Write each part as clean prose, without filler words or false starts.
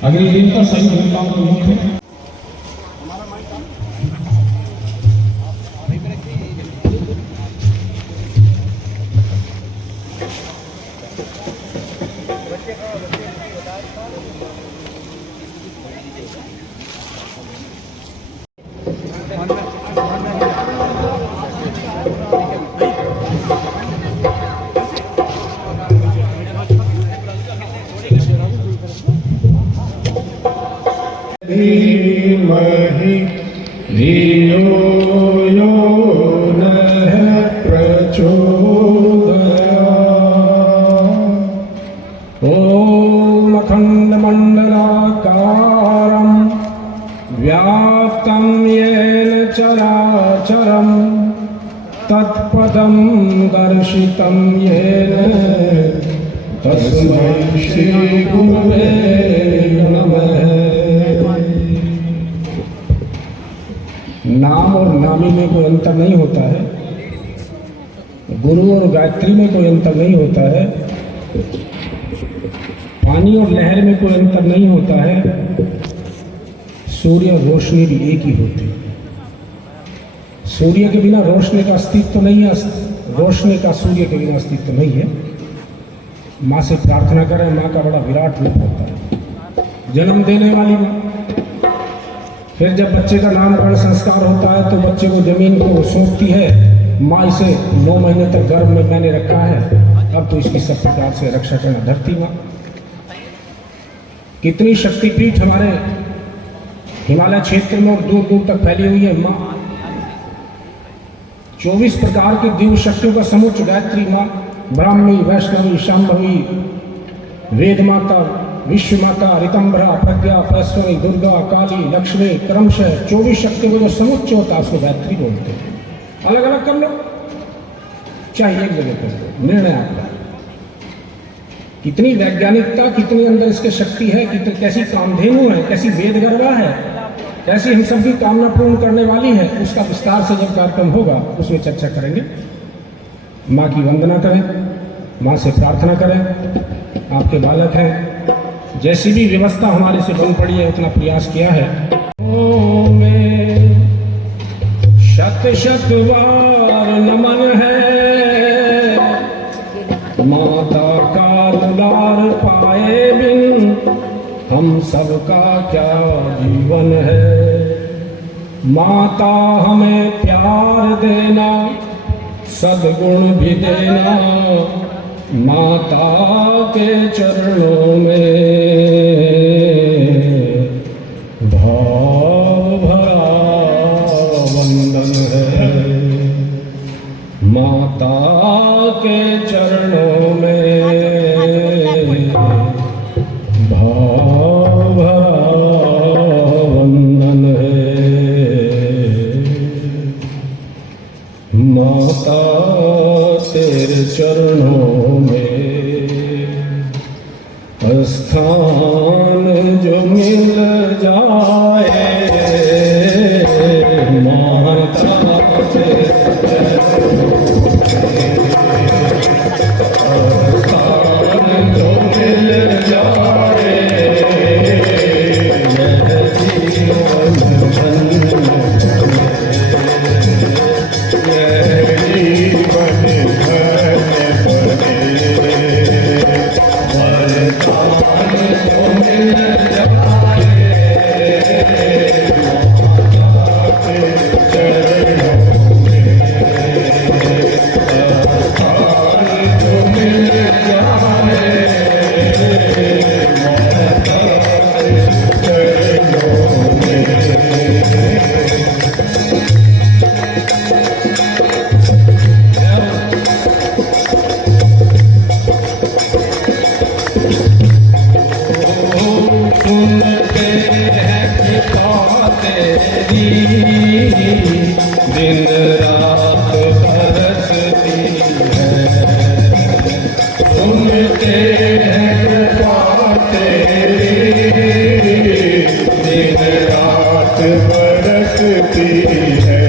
अगले दिन का सही भुगतान को मुख्य धियो यो नः प्रचोदयात्। ॐ अखण्डमण्डलाकारं व्याप्तं येन चराचरं तत्पदं दर्शितं येन तस्मै श्रीगुरवे नमः। नाम और नामी में कोई अंतर नहीं होता है, गुरु और गायत्री में कोई अंतर नहीं होता है, पानी और लहर में कोई अंतर नहीं होता है, सूर्य और रोशनी भी एक ही होती है। सूर्य के बिना रोशनी का अस्तित्व तो नहीं है, रोशनी का सूर्य के बिना अस्तित्व तो नहीं है। माँ से प्रार्थना करें, माँ का बड़ा विराट रूप होता है, जन्म देने वाली माँ। फिर जब बच्चे का नामकरण संस्कार होता है तो बच्चे को जमीन को सौंपती है, माँ इसे 9 महीने तक गर्भ में मैंने रखा है, अब तो इसकी सब प्रकार से रक्षा करना धरती माँ। कितनी शक्तिपीठ हमारे हिमालय क्षेत्र में और दूर दूर तक फैली हुई है माँ। 24 प्रकार की दिव्य शक्तियों का समुच्च गायत्री माँ, ब्राह्मी, वैष्णवी, शांभवी, वेद माता, विश्व माता, ऋतंभरा, प्रज्ञा, प्रस्वी, दुर्गा, काली, लक्ष्मी, क्रमशः 24 शक्तियों का जो समुच्चय होता है उसको गायत्री बोलते हैं। अलग अलग कर लो, चाहे एक जगह कर लो, निर्णय आपका। कितनी वैज्ञानिकता, कितनी अंदर इसके शक्ति है, कितनी कैसी कामधेनु है, कैसी वेदगर्वा है, कैसी हम सबकी कामना पूर्ण करने वाली है, उसका विस्तार से जब कार्यक्रम होगा उसमें चर्चा करेंगे। माँ की वंदना करें, माँ से प्रार्थना करें। आपके बालक हैं, जैसी भी व्यवस्था हमारे से बन पड़ी है उतना प्रयास किया है। शत शत बार नमन है, माता का दुलार पाए बिन हम सबका क्या जीवन है। माता हमें प्यार देना, सद्गुण भी देना, माता के चरणों में भाव भरा वंदन है। माता के चरणों में भाव भरा वंदन है। माता तेरे चरणों में स्थान जो मिल जाए, माता तेरे चरणों में तेरी दिन रात बरसती है। सुनते हैं कृपा तेरी दिन रात बरसती है।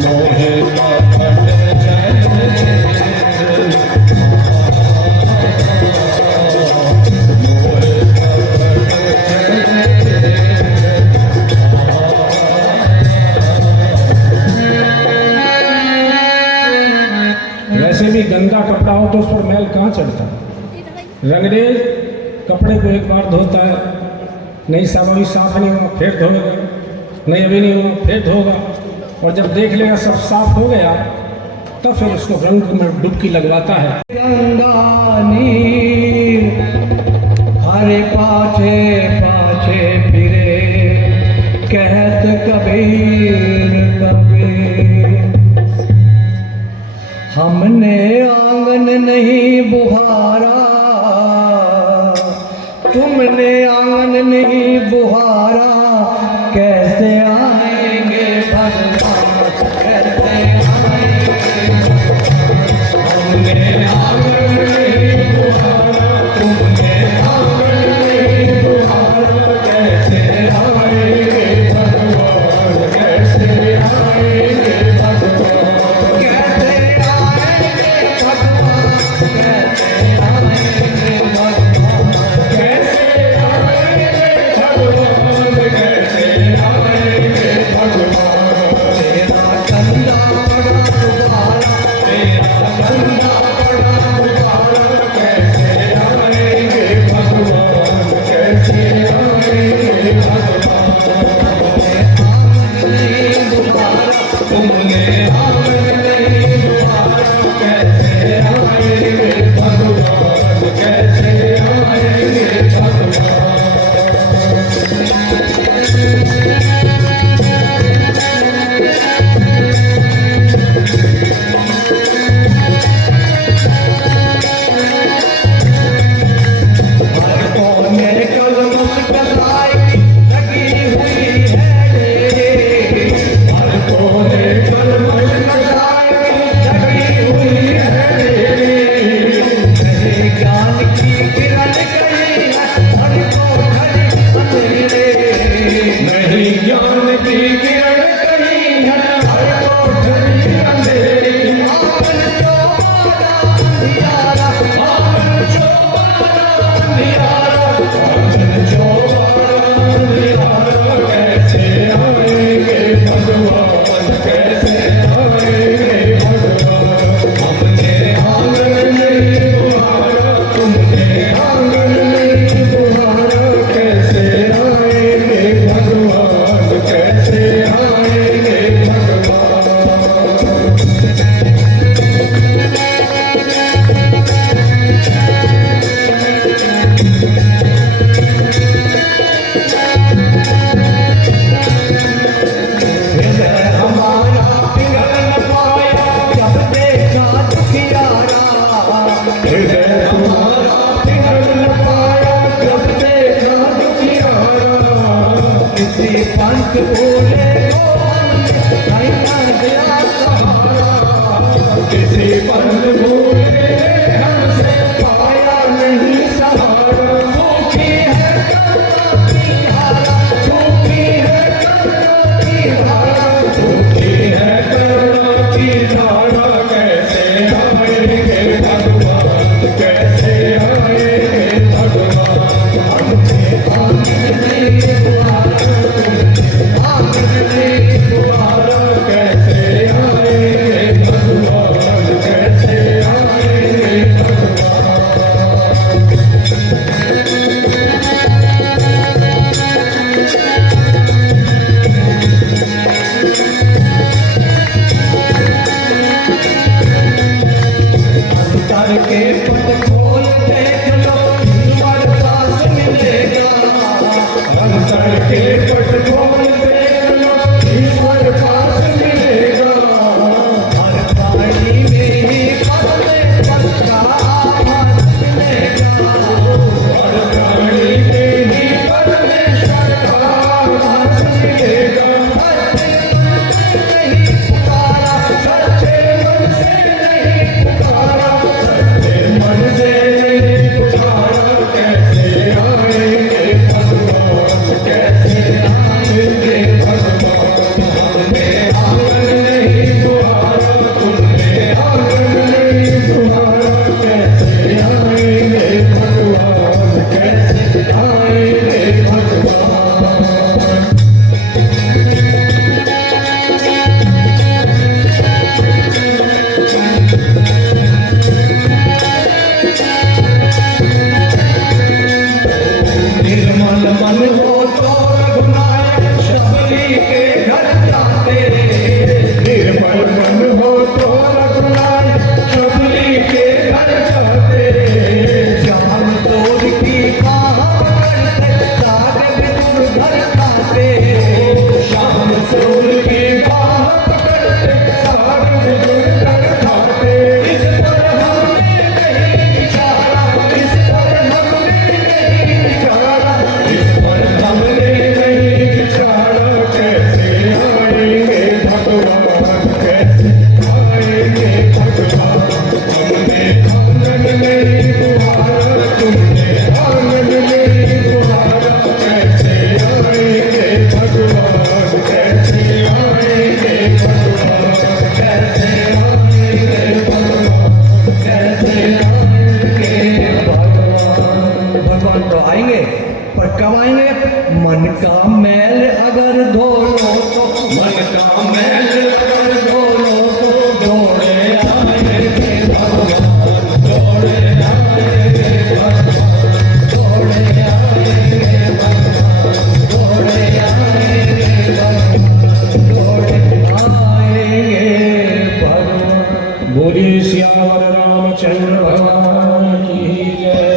मोहे का गंदा कपड़ा हो तो उस पर मैल कहाँ चढ़ता है? रंगरेज कपड़े को एक बार धोता है, नहीं साहब अभी साफ नहीं हुआ फिर धोएगा, नहीं अभी नहीं हुआ फिर धोगा, और जब देख लेगा सब साफ हो गया तब फिर उसको रंग में डुबकी लगवाता है। गंगा नीर हरे पाछे पाछे फिरे, कहत कबीर कबीर। हमने आंगन नहीं बुहारा, तुमने आंगन नहीं बुहारा, कैसे आएंगे भगवान, कैसे आएंगे। हमने आंगन नहीं बुहारा, तुमने आंगन नहीं बुहारा, कैसे आएंगे भगवान, कैसे आएंगे भगवान, कैसे आएंगे भगवान, कैसे आएंगे भगवान, कैसे आएंगे भगवान, कैसे आएंगे भगवान। तेरा कंधा बड़ा दुबारा, तेरा कंधा बड़ा दुबारा, कैसे आएंगे भगवान, कैसे आएंगे भगवान। तुमने आंगन नहीं बुहारा, कैसे आएंगे भगवान, कैसे आएंगे भगवान। बोलिए सियावर रामचंद्र भगवान की जय।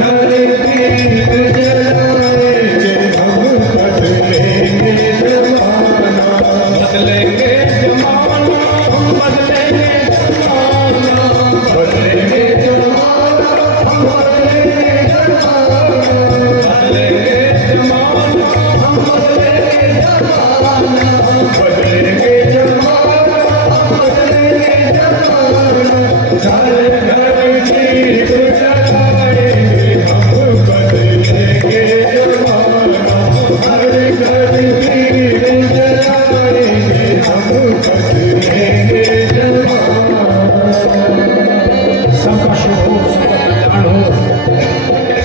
बदलेंगे जमाना, हम बदलेंगे जमाना, बदलेंगे जमाना, हम बदलेंगे जमाना, बदलेंगे जमाना, हम बदलेंगे जमाना, बदलेंगे जमाना, हम बदलेंगे जमाना, सारे घर दीप जलाएंगे, हम बदलेंगे जमाना, हर घर दीप जलाएंगे, हम बदलेंगे जमाना। सबका शुभ हो, सबका कल्याण हो,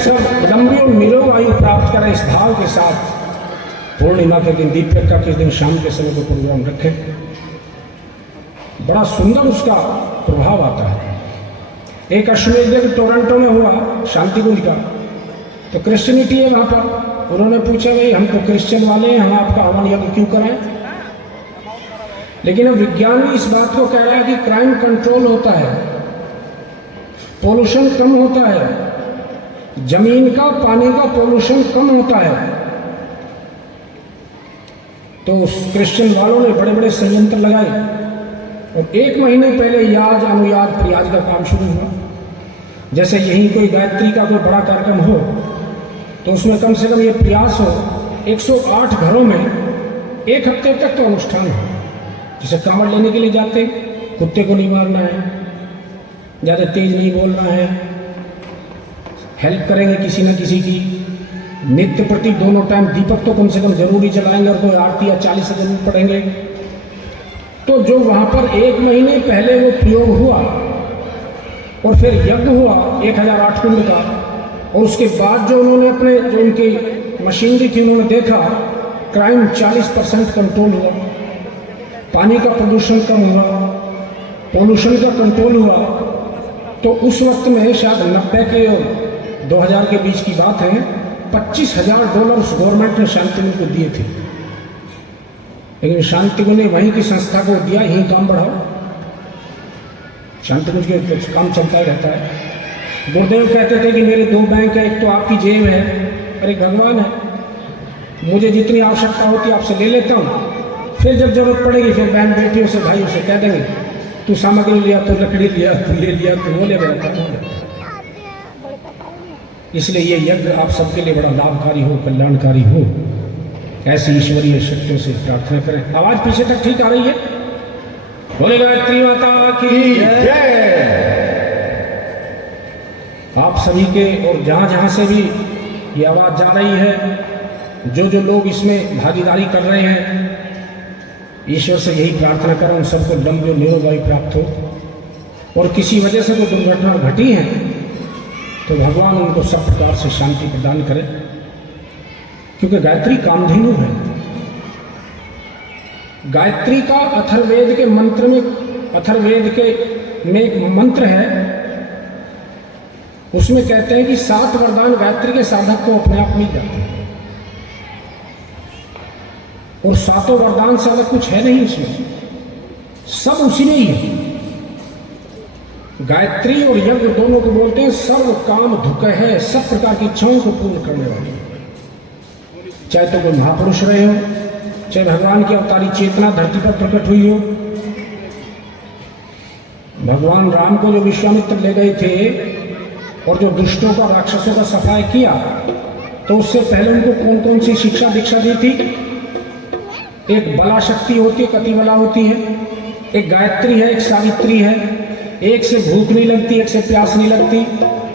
सब लंबी और निरोग आयु प्राप्त करें। इस भाव के साथ पूर्णिमा के दिन, दीप प्रज्वलन के दिन शाम के समय को प्रोग्राम रखें। बड़ा सुंदर उसका प्रभाव आता है। एक अश्वमेध यज्ञ टोरंटो में हुआ, शांति कुंज का, तो क्रिश्चियनिटी है वहाँ पर। उन्होंने पूछा भाई हम तो क्रिश्चियन वाले हैं, हम आपका हवन यज्ञ क्यों कराएं? लेकिन अब विज्ञान भी इस बात को कह रहा है कि क्राइम कंट्रोल होता है, पोल्यूशन कम होता है, जमीन का पानी का पोल्यूशन कम होता है। तो उस क्रिश्चियन वालों ने बड़े बड़े संयंत्र लगाए और 1 महीने पहले याद अनुयाद प्रयाज का काम शुरू हुआ। जैसे यहीं कोई गायत्री का कोई बड़ा कार्यक्रम हो तो उसमें कम से कम ये प्रयास हो 108 घरों में 1 हफ्ते तक तो अनुष्ठान हो। जैसे कांवड़ लेने के लिए जाते, कुत्ते को नहीं मारना है, ज़्यादा तेज नहीं बोलना है, हेल्प करेंगे किसी न किसी की, नित्य प्रति दोनों टाइम दीपक तो कम से कम जरूरी जलाएंगे और कोई आरती या 40 से जरूर पढ़ेंगे। तो जो वहाँ पर 1 महीने पहले वो प्रयोग हुआ और फिर यज्ञ हुआ 1008 कुंड का, और उसके बाद जो उन्होंने अपने जो उनकी मशीनरी थी उन्होंने देखा क्राइम 40% कंट्रोल हुआ, पानी का प्रदूषण कम हुआ, पोल्यूशन का कंट्रोल हुआ। तो उस वक्त में शायद 90 के और 2000 के बीच की बात है, $25,000 उस गवर्नमेंट ने शांतिकुंज को दिए थे। लेकिन शांतिकुंज ने वहीं की संस्था को दिया, यहीं काम बढ़ाओ, शांतिकुंज के कुछ काम चलता ही रहता है। गुरुदेव कहते थे कि मेरे 2 बैंक है, एक तो आपकी जेब है और एक भगवान है, मुझे जितनी आवश्यकता होती है आपसे ले लेता हूँ, फिर जब जरूरत पड़ेगी फिर बहन बेटियों से भाइयों से कह देंगे तू सामग्री लिया, तो लकड़ी लिया, तू ले लिया, तो वो ले गया। इसलिए ये यज्ञ आप सबके लिए बड़ा लाभकारी हो, कल्याणकारी हो, ऐसी ईश्वरीय शक्तियों से प्रार्थना करें। आवाज पीछे तक ठीक आ रही है? बोले गायत्री माता की जय। आप सभी के और जहाँ जहाँ से भी ये आवाज़ जा रही है, जो जो लोग इसमें भागीदारी कर रहे हैं, ईश्वर से यही प्रार्थना करें उन सबको लंबी और निरोग आयु प्राप्त हो। और किसी वजह से कोई दुर्घटना घटी है तो भगवान उनको सब प्रकार से शांति प्रदान करे, क्योंकि गायत्री कामधेनु है। गायत्री का अथर्ववेद के मंत्र में, अथर्ववेद के में एक मंत्र है, उसमें कहते हैं कि 7 वरदान गायत्री के साधक को अपने आप मिल जाते हैं। और 7 वरदान से अलग कुछ है नहीं इसमें, सब उसी में ही है। गायत्री और यज्ञ दोनों को बोलते हैं सर्व काम धुक है, सब प्रकार की इच्छाओं को पूर्ण करने वाली। चाहे तो कोई महापुरुष रहे हो, चाहे भगवान की अवतारी चेतना धरती पर प्रकट हुई हो। भगवान राम को जो विश्वामित्र ले गए थे और जो दुष्टों का, राक्षसों का सफाई किया, तो उससे पहले उनको कौन कौन सी शिक्षा दीक्षा दी थी? एक बला शक्ति होती है, कतिबला होती है, एक गायत्री है, एक सावित्री है। एक से भूख नहीं लगती, एक से प्यास नहीं लगती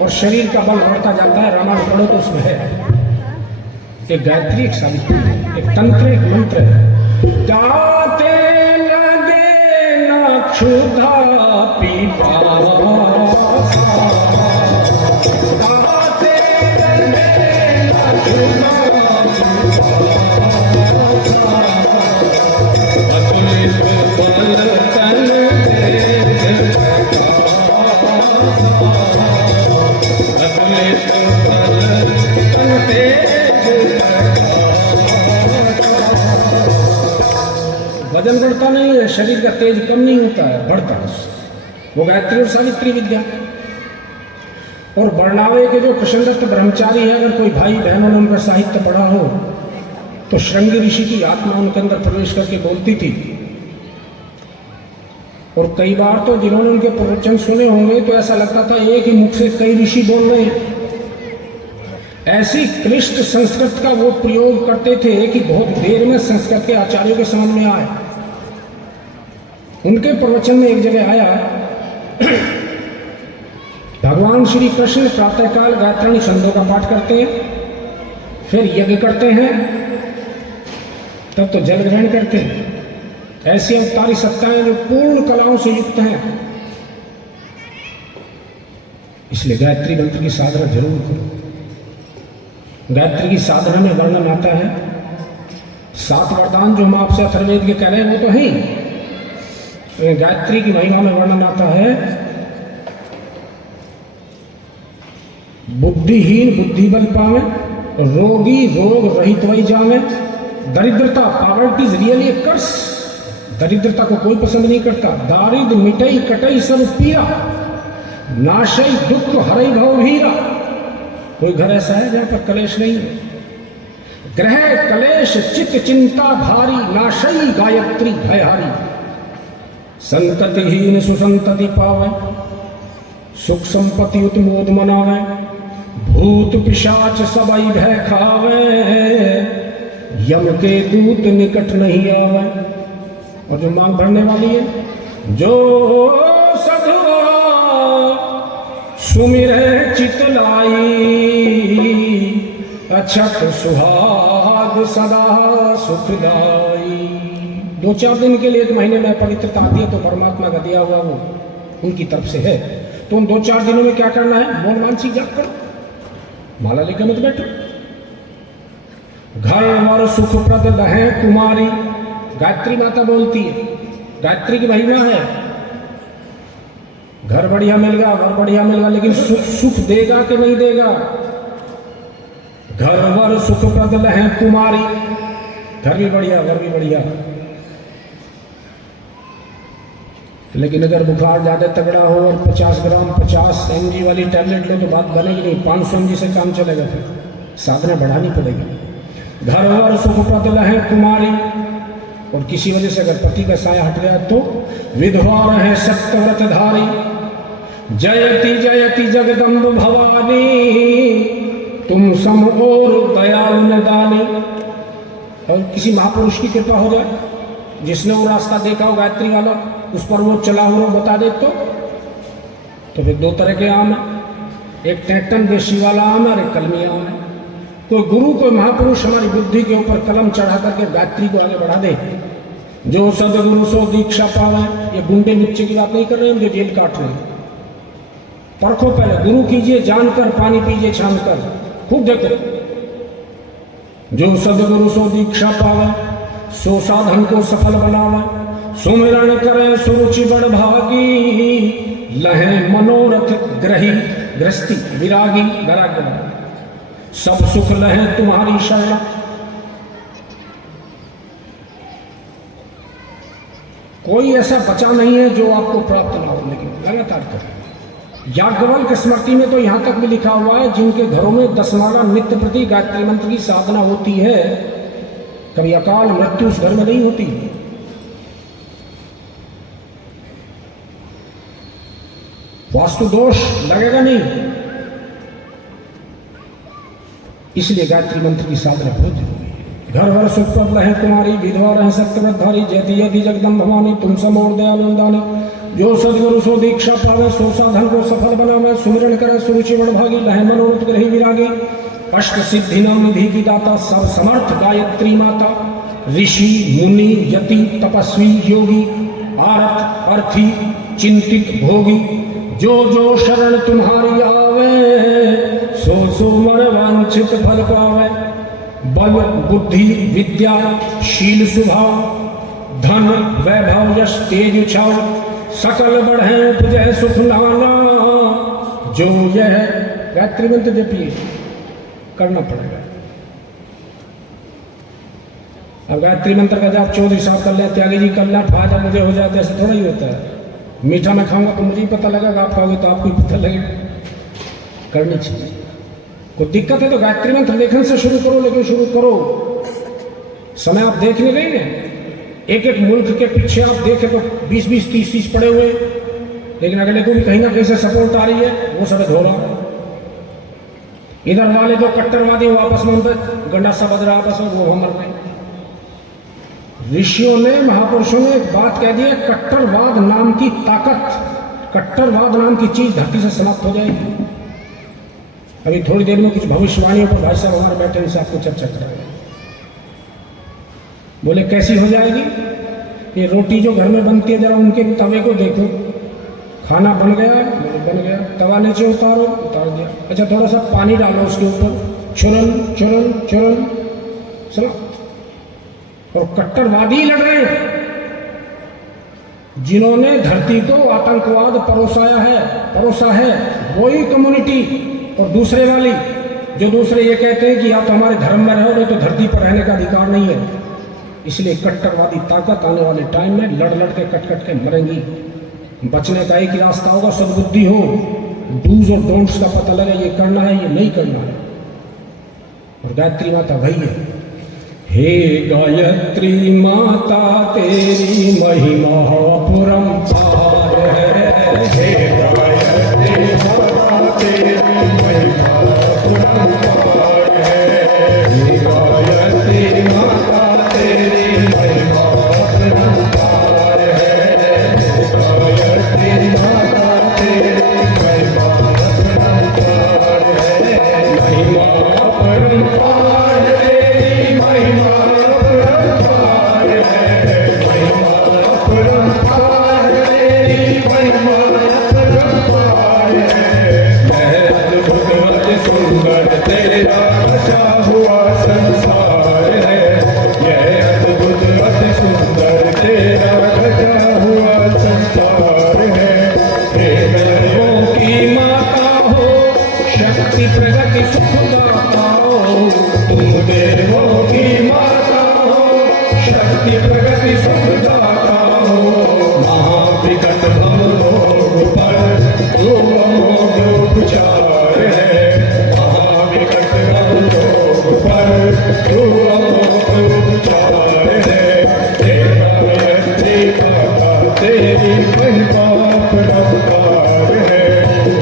और शरीर का बल बढ़ता जाता है। रामायण पढ़ो तो उसमें है एक गायत्री, एक सावित्री, एक तंत्र, एक मंत्र है। गाते लगे न क्षुधा पिपासा, गाते लगे न क्षुधा अपने वजन बढ़ता नहीं है, शरीर का तेज कम नहीं होता है, बढ़ता है उससे। वो गायत्री और सावित्री विद्या। और बरनावे के जो कृष्णदत्त ब्रह्मचारी है, अगर कोई भाई बहनों ने उनका साहित्य पढ़ा हो तो श्रृंगी ऋषि की आत्मा उनके अंदर प्रवेश करके बोलती थी। और कई बार तो जिन्होंने उनके प्रवचन सुने होंगे तो ऐसा लगता था एक ही मुख से कई ऋषि बोल रहे हैं। ऐसी क्लिष्ट संस्कृत का वो प्रयोग करते थे कि बहुत देर में संस्कृत के आचार्यों के समझ में आए। उनके प्रवचन में एक जगह आया, भगवान श्री कृष्ण प्रातःकाल गायत्री छंदों का पाठ करते हैं, फिर यज्ञ करते हैं, तब तो जल ग्रहण करते हैं। ऐसी अवतारी सत्ताएं जो पूर्ण कलाओं से युक्त हैं। इसलिए गायत्री मंत्र की साधना जरूर करो। गायत्री की साधना में वर्णन आता है, 7 वरदान जो हम आपसे अथर्ववेद के कह रहे हैं वो तो है ही। गायत्री की महिमा में वर्णन आता है, बुद्धिहीन बुद्धि बल पावे, रोगी रोग रहित वही जावे, दरिद्रता पॉवर्टी इज रियली ए कर्स, दरिद्रता को कोई पसंद नहीं करता, दारिद्र मिटई कटई सब पीरा, नाशई दुख हरई भव भीरा। कोई घर ऐसा है जहां पर कलेश नहीं है? ग्रह कलेश चित चिंता भारी, नाशई गायत्री भयहारी, संततिहीन सुसंतति पावे, सुख संपत्ति उत्मोद मनावे, भूत पिशाच सबई भय खावे, यम के दूत निकट नहीं आवे। और जो मांग भरने वाली है, जो सधुआ सुमिरै चितलाई, अछत सुहाग सदा सुखदाई। 2-4 दिन के लिए, 1 महीने में पवित्रता आती है तो परमात्मा का दिया हुआ वो उनकी तरफ से है। तो उन 2-4 दिनों में क्या करना है? मौन मानसिक जाप करो, माला लेकर मत बैठो। घर वर सुखप्रद लहे कुमारी, गायत्री माता बोलती है, गायत्री की महिमा है। घर बढ़िया मिल गया, घर बढ़िया मिल गया, लेकिन सुख देगा कि नहीं देगा? घर वर सुखप्रद लहे कुमारी, घर भी बढ़िया, घर भी बढ़िया, लेकिन अगर बुखार ज़्यादा तगड़ा हो और 50 ग्राम 50 mg वाली टैबलेट लो तो बात बनेगी नहीं। 500 mg से काम चलेगा, फिर साधना बढ़ानी पड़ेगी। घर और सुखप्रद लहे कुमारी, और किसी वजह से अगर पति का साया हट गया तो विधवा रहे सत्यव्रत धारी, जयति जयति जगदम्ब भवानी, तुम सम और दयालु निदानी। और किसी महापुरुष की कृपा हो जाए, जिसने वो रास्ता देखा हो गायत्री वाला, उस पर वो चला हुआ बता दे तो फिर 2 तरह के आम है, एक टैटन देशी वाला आम है और एक कलमी आम है। तो गुरु कोई महापुरुष हमारी बुद्धि के ऊपर कलम चढ़ा करके गायत्री को आगे बढ़ा दे। जो सदगुरु सो दीक्षा पावे, ये गुंडे नीचे की बात नहीं कर रहे हैं जो जेल काट रहे हैं। परखो पहले, गुरु कीजिए जानकर, पानी पीजिए छान कर, खूब देखो। जो सदगुरु सो दीक्षा पावे, सो साधन को सफल बनावे, सुमिरन करे सुरुचि बड़ भागी, लहे मनोरथ ग्रही गृहस्थी विरागी वैराग्य, सब सुख लहे तुम्हारी शरण। कोई ऐसा बचा नहीं है जो आपको प्राप्त ना हो, लेकिन लगातार करें। याज्ञवल्क्य स्मृति में तो यहां तक भी लिखा हुआ है, जिनके घरों में 10 माला नित्य प्रति गायत्री मंत्र की साधना होती है, कभी अकाल मृत्यु उस घर में नहीं होती। वास्तु दोष लगेगा नहीं। इसलिए गायत्री मंत्र की साधना बहुत जरूरी है। घर भर सुखप्रद लहे कुमारी, विधवा रहे सत्यव्रत धारी, जयति यति जगदम्ब भवानी, तुम समोर दयालु दानी। जो सदगुरु सो दीक्षा पावे, सो साधन को सफल बनावे, सुमिरन करे सुरुचि बड़ भागी, लहे मनोरथ ग्रही विरागी। अष्ट सिद्धि नाम निधि की दाता, सर्व समर्थ गायत्री माता। ऋषि मुनि यति तपस्वी योगी, आरत अर्थी चिंतित भोगी, जो जो शरण तुम्हारी आवे, सो सो मन वांछित फल पावे। बल बुद्धि विद्या शील स्वभाव, धन वैभव यश तेज उछाव, सकल बढ़े उपजय सुख नाना। जो यह गायत्री मंत्र जपिए, करना पड़ेगा। अब गायत्री मंत्र का जाप चौधरी साहब कर लें, त्यागी जी कर लें, फायदा मुझे हो जाए, ऐसे थोड़ा ही होता है। मीठा मैं खाऊंगा तो मुझे ही पता लगेगा, आप खाओगे तो आपको ही पता लगेगा। करनी चाहिए। कोई दिक्कत है तो गायत्री मंत्र लेखन से शुरू करो, लेकिन शुरू करो। समय आप देखने गए हैं, एक एक मुल्क के पीछे आप देखें तो 20-20, 30-30 पड़े हुए, लेकिन अगले को भी कहीं ना कहीं से सपोर्ट आ रही है, वो सब धोला। इधर वाले जो कट्टरवादी वो आपस में उनपे गंडासा बज रहा आपस में, वो मर गए। ऋषियों ने, महापुरुषों ने एक बात कह दी है, कट्टरवाद नाम की ताकत, कट्टरवाद नाम की चीज धरती से समाप्त हो जाएगी। अभी थोड़ी देर में कुछ भविष्यवाणियों पर भाई साहब हमारे बैठे इनसे आपको चर्चा करेंगे। बोले कैसी हो जाएगी? ये रोटी जो घर में बनती है, जरा उनके तवे को देखो, खाना बन गया, बन गया, तवा नीचे उतारो, उतार दिया, अच्छा थोड़ा सा पानी डालो उसके ऊपर, चुरन चुरन चुरन, चलो। और कट्टरवादी लड़ रहे हैं, जिन्होंने धरती को आतंकवाद परोसा है वही कम्युनिटी, और दूसरे वाली जो दूसरे ये कहते हैं कि या तो हमारे धर्म में रहो, नहीं तो धरती पर रहने का अधिकार नहीं है। इसलिए कट्टरवादी ताकत आने वाले टाइम में लड़ लड़ के कट कट के मरेंगी। बचने का एक ही रास्ता होगा, सद्बुद्धि हो, डूज और डोंट्स का पता लगे, ये करना है ये नहीं करना है। और गायत्री माता वही है। हे गायत्री माता तेरी महिमा अपरंपार है, हे गायत्री माता तेरी महिमा अपरंपार है, हे गायत्री माता तेरी महिमा अपरंपार है, गायत्री माता तेरी महिमा अपरंपार है, महिमा अपरंपार तेरी महिमा अपरंपार है, महिमा अपरंपार तेरी महिमा अपरंपार है, अद्भुत अति सुंदर तेरा रचा हुआ संसार है, यह अद्भुत अति सुंदर तेरा रचा हुआ संसार है। हे देवों की माता हो, शक्ति प्रगति सुखदाता हो, तुम देवों की माता हो, शक्ति प्रगति सुखदाता हो, महाविकट भव रोग पर तुम अमोघ उपचार है, महाविकट भव रोग पर तुम अमोघ उपचार है। हे गायत्री माता तेरी महिमा अपरंपार है,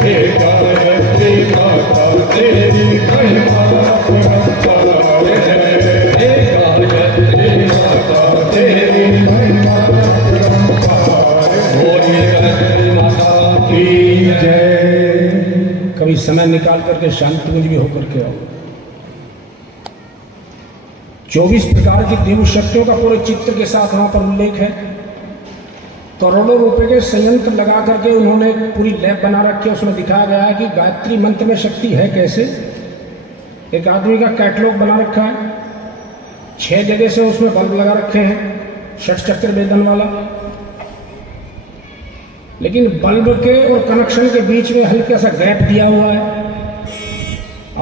हे गायत्री माता तेरी महिमा अपरंपार है, हे गायत्री माता तेरी महिमा अपरंपार है। बोलिए गायत्री माता की जय। कभी समय निकाल करके शांति कुंज भी होकर के आओ। 24 प्रकार की देव शक्तियों का पूरे चित्र के साथ वहां पर उल्लेख है। करोड़ों रुपए के संयंत्र लगा करके उन्होंने पूरी लैब बना रखी है, उसमें दिखाया गया है कि गायत्री मंत्र में शक्ति है कैसे। एक आदमी का कैटलॉग बना रखा है, 6 जगह से उसमें बल्ब लगा रखे हैं, 6 चक्र वेदन वाला, लेकिन बल्ब के और कनेक्शन के बीच में हल्का सा गैप दिया हुआ है।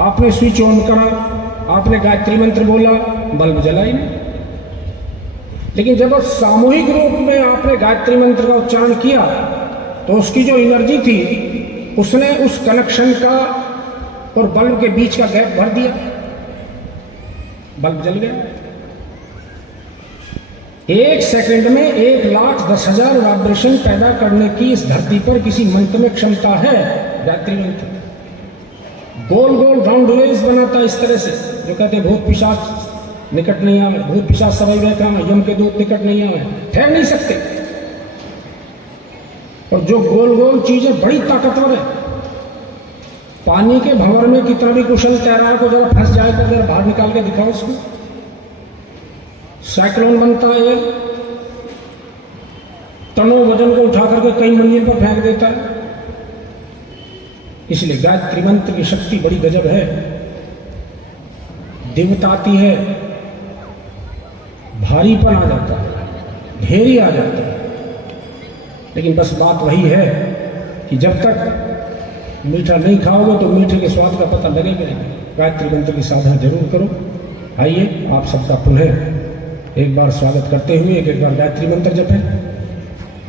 आपने स्विच ऑन करा, आपने गायत्री मंत्र बोला, बल्ब जला ही नहीं। लेकिन जब सामूहिक रूप में आपने गायत्री मंत्र का उच्चारण किया तो उसकी जो एनर्जी थी उसने उस कनेक्शन का और बल्ब के बीच का गैप भर दिया, बल्ब जल गया। 1 सेकंड में 1,10,000 वाइब्रेशन पैदा करने की इस धरती पर किसी मंत्र में क्षमता है। गायत्री मंत्र गोल गोल राउंड वेव्स बनाता है इस तरह से, जो कहते हैं भूत पिशाच निकट नहीं आवे, भूत पिशाच सभी बैठा में, यम के दूत निकट नहीं आवे, ठहर नहीं सकते। और जो गोल गोल चीजें बड़ी ताकतवर है। पानी के भंवर में कितना भी कुशल तैराक को जरा फंस जाए तो जरा बाहर निकाल के दिखाओ उसको। साइक्लोन बनता है, टनों वजन को उठा करके कई मंजिल पर फेंक देता है। इसलिए गायत्री मंत्र की शक्ति बड़ी गजब है। दिव्यता आती है, भारीपन आ जाता है, ढेरी आ जाता है। लेकिन बस बात वही है कि जब तक मीठा नहीं खाओगे तो मीठे के स्वाद का पता लगेगा नहीं। गायत्री मंत्र की साधना जरूर करो। आइए आप सबका पुनः एक बार स्वागत करते हुए एक बार गायत्री मंत्र जपें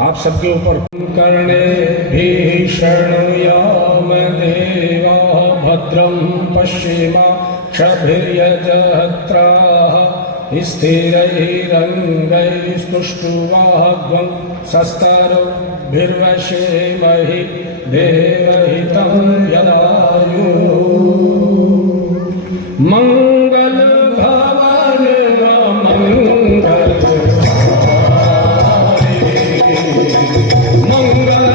आप सबके ऊपर। कर्णे भीषणयाम देवा भद्रं पश्येमाक्षभिर्यजत्राः स्थिरैरङ्गैस्तुष्टुवाग्वं सस्तरभिर्वशेमहि देवहितं यदायुः। मंगल भवन मंगल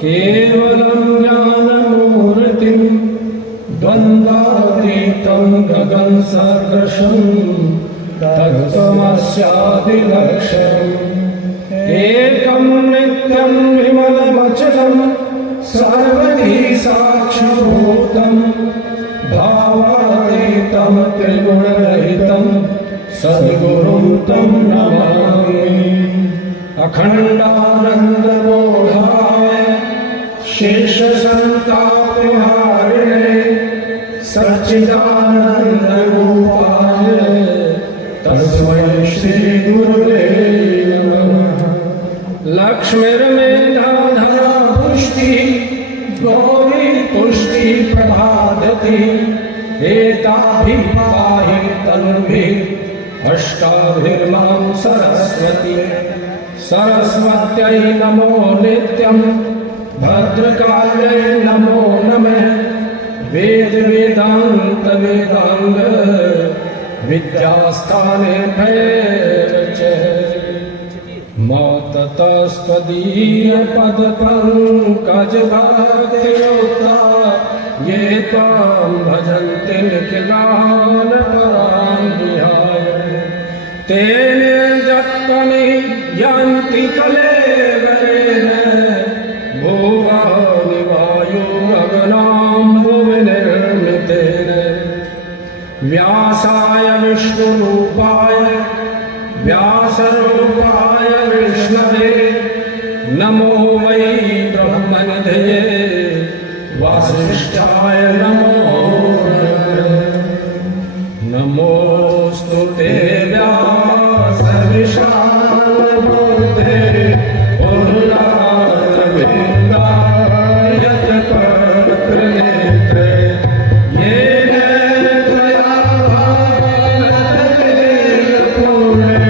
केवलं ज्ञानमूर्तिं द्वन्द्वातीतं गगन सदृशं तत्त्वमस्यादिलक्ष्यम् एकं नित्यं विमलमचलं सर्वधी साक्षिभूतं भावातीतं त्रिगुणरहितं सद्गुरुं तं नमामि। अखण्डानन्दबोधाय शेषसन्तापहारिणे सच्चिदानन्दरूपाय तस्मै श्रीगुरुवे नमः। लक्ष्मीर्मेधाधरा पुष्टि गौरी तुष्टि प्रभादति एताभिः तनुभिः अष्टाभिर्मां सरस्वती। सरस्वत्यै नमो नित्यं भद्रकाल्यै नमो नमः। वेद वेदांत वेदांग विद्यास्थाने च मत्तस्तदीय पद पंकज भक्तियोक्ता ये त्वां भजन्ति निखिलान् परान् विहाय। तेने जत्वनि यान्ति कलेवरेण भुवनि वायुगगनां भुविनिर्मितेन। व्यासाय विष्णुरूपाय व्यासरूपाय विष्णवे नमो वै ब्रह्मनिधये वासिष्ठाय नमो नमोऽस्तु ते व्यास विशालबुद्धे उल्लासविन्दायतपत्रनेत्रे येन त्वया भावनतेन पूर्णे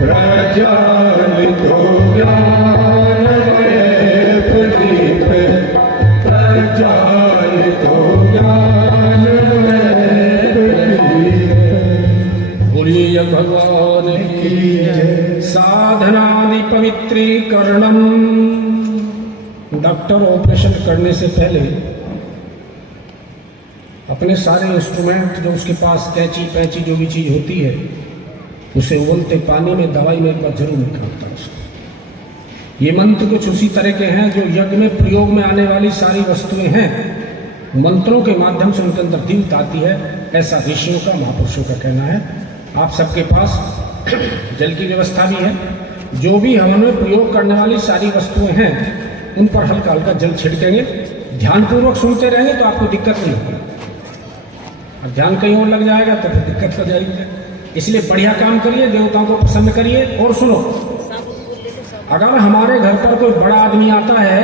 प्रज्वलितो ज्ञानमये प्रदीपे प्रज्वलितो ज्ञानमये प्रदीपे। बोलिए भगवान की जय। साधनादि पवित्रीकरणम। डॉक्टर ऑपरेशन करने से पहले अपने सारे इंस्ट्रूमेंट जो उसके पास कैंची पैंची जो भी चीज होती है उसे उबलते पानी में दवाई में एक बार जरूर निकालता है उसको। ये मंत्र कुछ उसी तरह के हैं जो यज्ञ में प्रयोग में आने वाली सारी वस्तुएं हैं, मंत्रों के माध्यम से उनके अंदर दीप्त आती है, ऐसा ऋषियों का महापुरुषों का कहना है। आप सबके पास जल की व्यवस्था भी है। जो भी हवन में प्रयोग करने वाली सारी वस्तुएं हैं उन पर हल्का हल्का जल छिड़केंगे। ध्यानपूर्वक सुनते रहेंगे तो आपको दिक्कत नहीं होगी। अब ध्यान कहीं और लग जाएगा तो फिर दिक्कत हो जाएगी। इसलिए बढ़िया काम करिए, देवताओं को प्रसन्न करिए। और सुनो, अगर हमारे घर पर कोई बड़ा आदमी आता है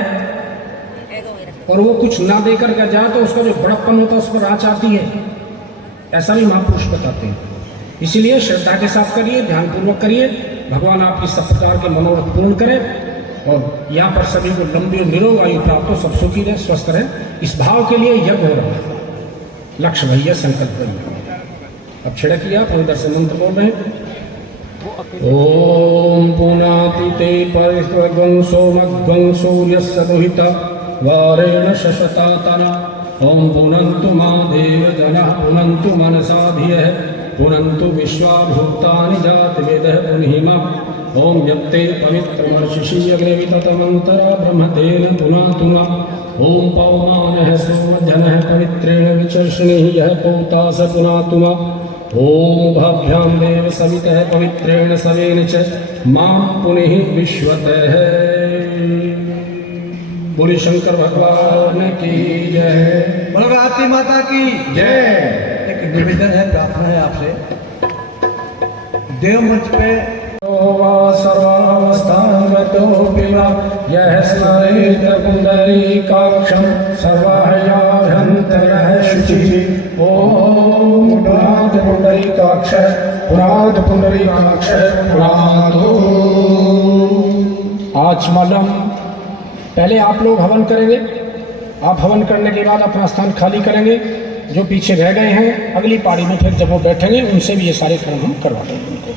और वो कुछ ना देकर के जाए तो उसका जो बड़प्पन होता है उस पर आँच आती है। ऐसा भी महापुरुष बताते हैं। इसलिए श्रद्धा के साथ करिए, ध्यानपूर्वक करिए। भगवान आपकी सब प्रकार के मनोरथ पूर्ण करें और यहाँ पर सभी को लंबी और निरोग आयु प्राप्त हो, सब सुखी रहे, स्वस्थ रहे। इस भाव के लिए यज्ञ हो रहा है। लक्ष्य भैया, संकल्प भैया। अब छिड़किए आप, अंदर से मंत्र बोल रहे हैं। ओम पुनातु ते परिस्वगं सोमग्ं सूर्यस्य दुहिता वारेण शशतातना। ओम पुनन्तु मा देवजनः पुनन्तु मनसा धियः पुनन्तु विश्वाभूतानि जातवेदः पुनहिमा। ओम यत्ते पवित्रमर्षिषि अग्निविततमन्तरा ब्रह्मतेन पुनातुना। ओम पवमानः सोमजनः पवित्रेण विचर्षणिः यः पौता स पुनातुमा। ओम भाभ्यां देव सवितः पवित्रेण सवेन च मां पुनिः विश्वतः। बोले शंकर भगवान की जय। बोलो रात्रि माता की जय। एक निवेदन है, प्रार्थना है आपसे। देव मंच पे सर्वावस्थागतोऽपि वा यः स्मरेत् पुण्डरीकाक्षं सर्वाह्याभ्यन्तरः शुचिः। ॐ पुनाद पुण्डरीकाक्ष पुनाद पुण्डरीकाक्ष पुनादो। आचमलम। पहले आप लोग हवन करेंगे। आप हवन करने के बाद अपना स्थान खाली करेंगे। जो पीछे रह गए हैं अगली पारी में फिर जब वो बैठेंगे उनसे भी ये सारे कर्म हम करवा देंगे उनको।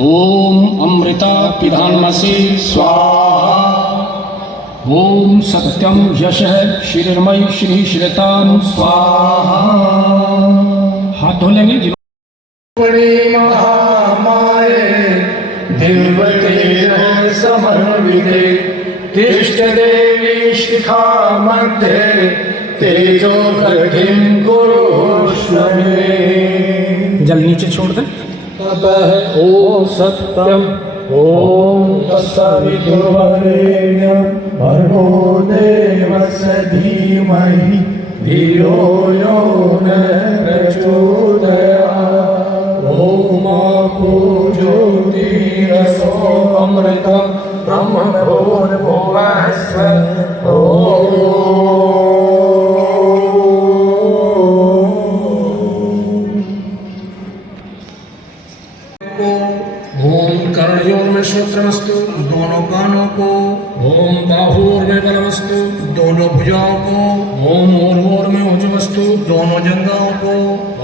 ओम अमृता पिधानमसि स्वाहा। ओम सत्यम यशः श्रीर्मयि श्री श्रीतान स्वाहा। हाथ धो लेंगे। बड़ी महामाये दिव्यतेजः समन्विते तिष्ठ देवी शिखा मध्ये तेजो प्रखिं कुरुष्व मे। जल नीचे छोड़ दें। ततः ओम सत्यम ओम तत्सवितुर्वरेण्यं भर्गो देवस्य धीमहि धियो यो नः प्रचोदयात्। ओम आपो ज्योतिरसो अमृतं ब्रह्म भूर्भुवः स्वः। ओम कर्णयों में श्रोत्रमस्तु दोनों कानों को, ओम बाहुर में बलमस्तु दोनों भुजाओं को, ओम ओर में उजवस्तु दोनों जंघाओं को,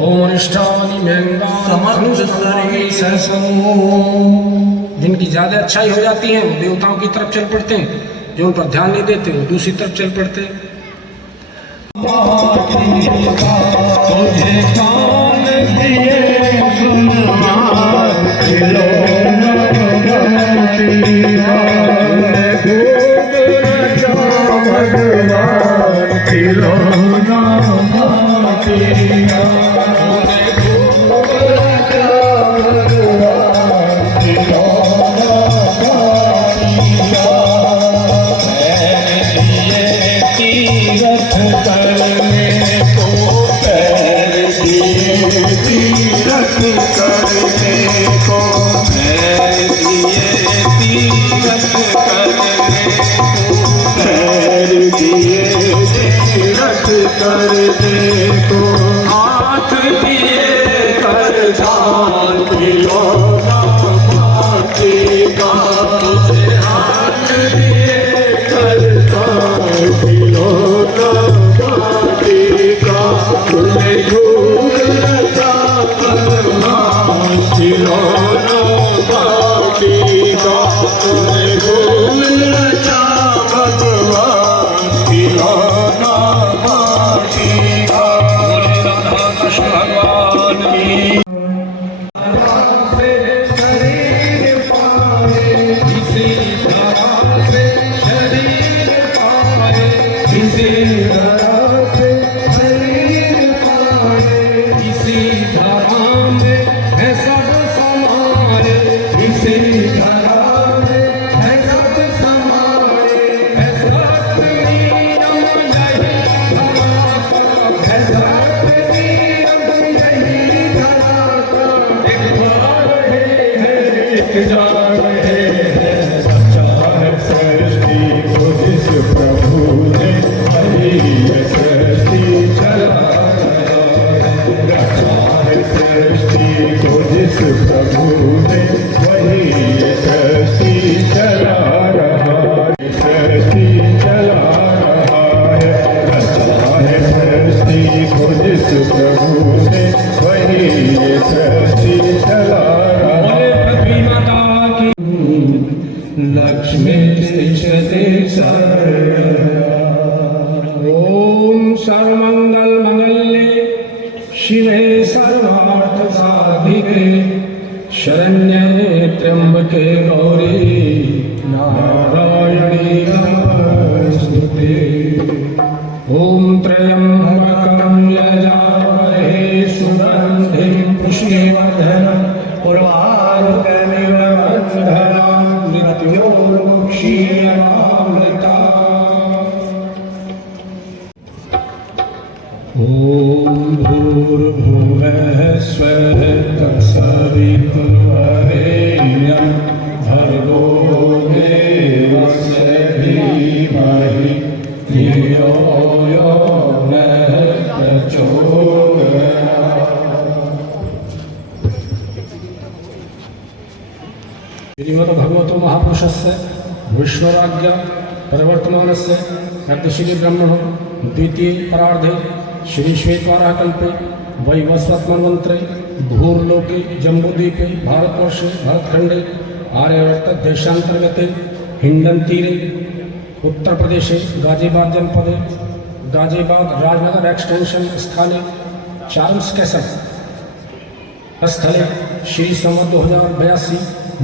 ओम रिष्ठानि मेंगा समस्त शरीर सहसो। जिनकी ज्यादा अच्छाई हो जाती है वो देवताओं की तरफ चल पड़ते हैं, जो उन पर ध्यान नहीं देते वो दूसरी तरफ चल पड़ते हैं। तुझे कान दिए सुनवार खिलो भगवान खिलो शिवे सर्वार्थ साधिके शरण्ये त्र्यंबके गौरी नारायणी नमोस्तुते। ओम त्र्यंबकं यजामहे सुगंधिं पुष्टिवर्धनम् उर्वारुकमिव बन्धनान् मृत्योर्मुक्षीयमामृतात्। ॐ भूर्भुवः स्वः तत्सवितुर्वरेण्यं भर्गो देवस्य धीमहि धियो यो नः प्रचोदयात्। श्रीमद्भगवतो महापुरुषस्य विष्णुराज्ञा परिवर्तमानस्य अर्धशीली ब्रह्मणो द्वितीय परार्धे श्री श्वेतवाराहकल्पे वैवस्वतमन्वन्तरे भूर्लोके जम्बूद्वीपे भारतवर्षे भरतखण्डे आर्यावर्त देशान्तर्गते हिण्डन्तीरे उत्तर प्रदेशे गाजियाबाद जनपदे गाजियाबाद राजनगर एक्सटेंशन स्थाने चार्ल्स स्थले श्री संवत् 2082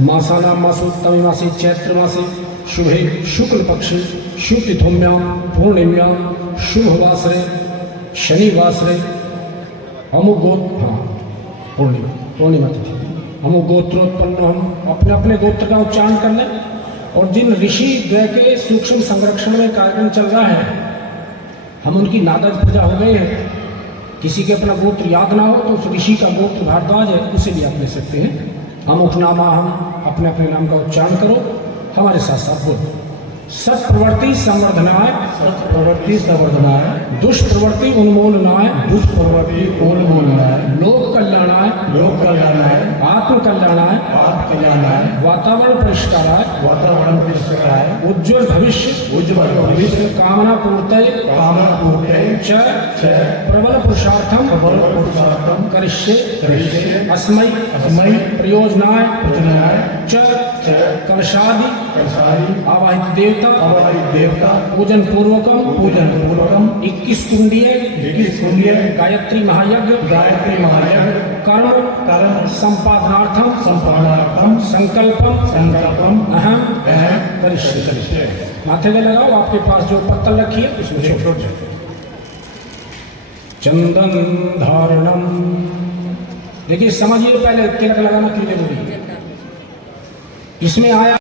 मासानां मासोत्तमे मासे चैत्र मासे शुभे शुक्ल पक्षे शुक्लतिथ्यां पूर्णिम्यां शुभवासरे शनिवासरे पूर्णिमा तिथि अमुक गोत्रोत्पन्न। हम अपने अपने गोत्र का उच्चारण कर लें। और जिन ऋषि द्वय के सूक्ष्म संरक्षण में कार्यक्रम चल रहा है, हम उनकी नादज पूजा हो गए हैं। किसी के अपना गोत्र याद ना हो तो उस ऋषि का गोत्र भारद्वाज है, उसे भी आप ले सकते हैं। अमुक नामा हम अपने अपने नाम का उच्चारण करो, हमारे साथ साथ बोलो। सत्प्रवृत्ति संवर्धनाय दुष्प्रवृत्ति उन्मूलनाय लोक कल्याणाय आत्म कल्याणाय वातावरण परिष्काराय उज्ज्वल भविष्य कामना पूर्तये च प्रबल पुरुषार्थम करिष्ये अस्मै प्रयोजनाय च कलशादि आवाहित देवता पूजन पूर्वकम 21 कुंडीय गायत्री महायज्ञ कर्म संपादनार्थम संकल्पम अहम करिष्ये। माथे में लगाओ। आपके पास जो पत्तल रखी है उसमें छोड़ दो। चंदन धारणम। देखिए समझिए, पहले तिलक लगाना क्यों जरूरी है। इसमें आया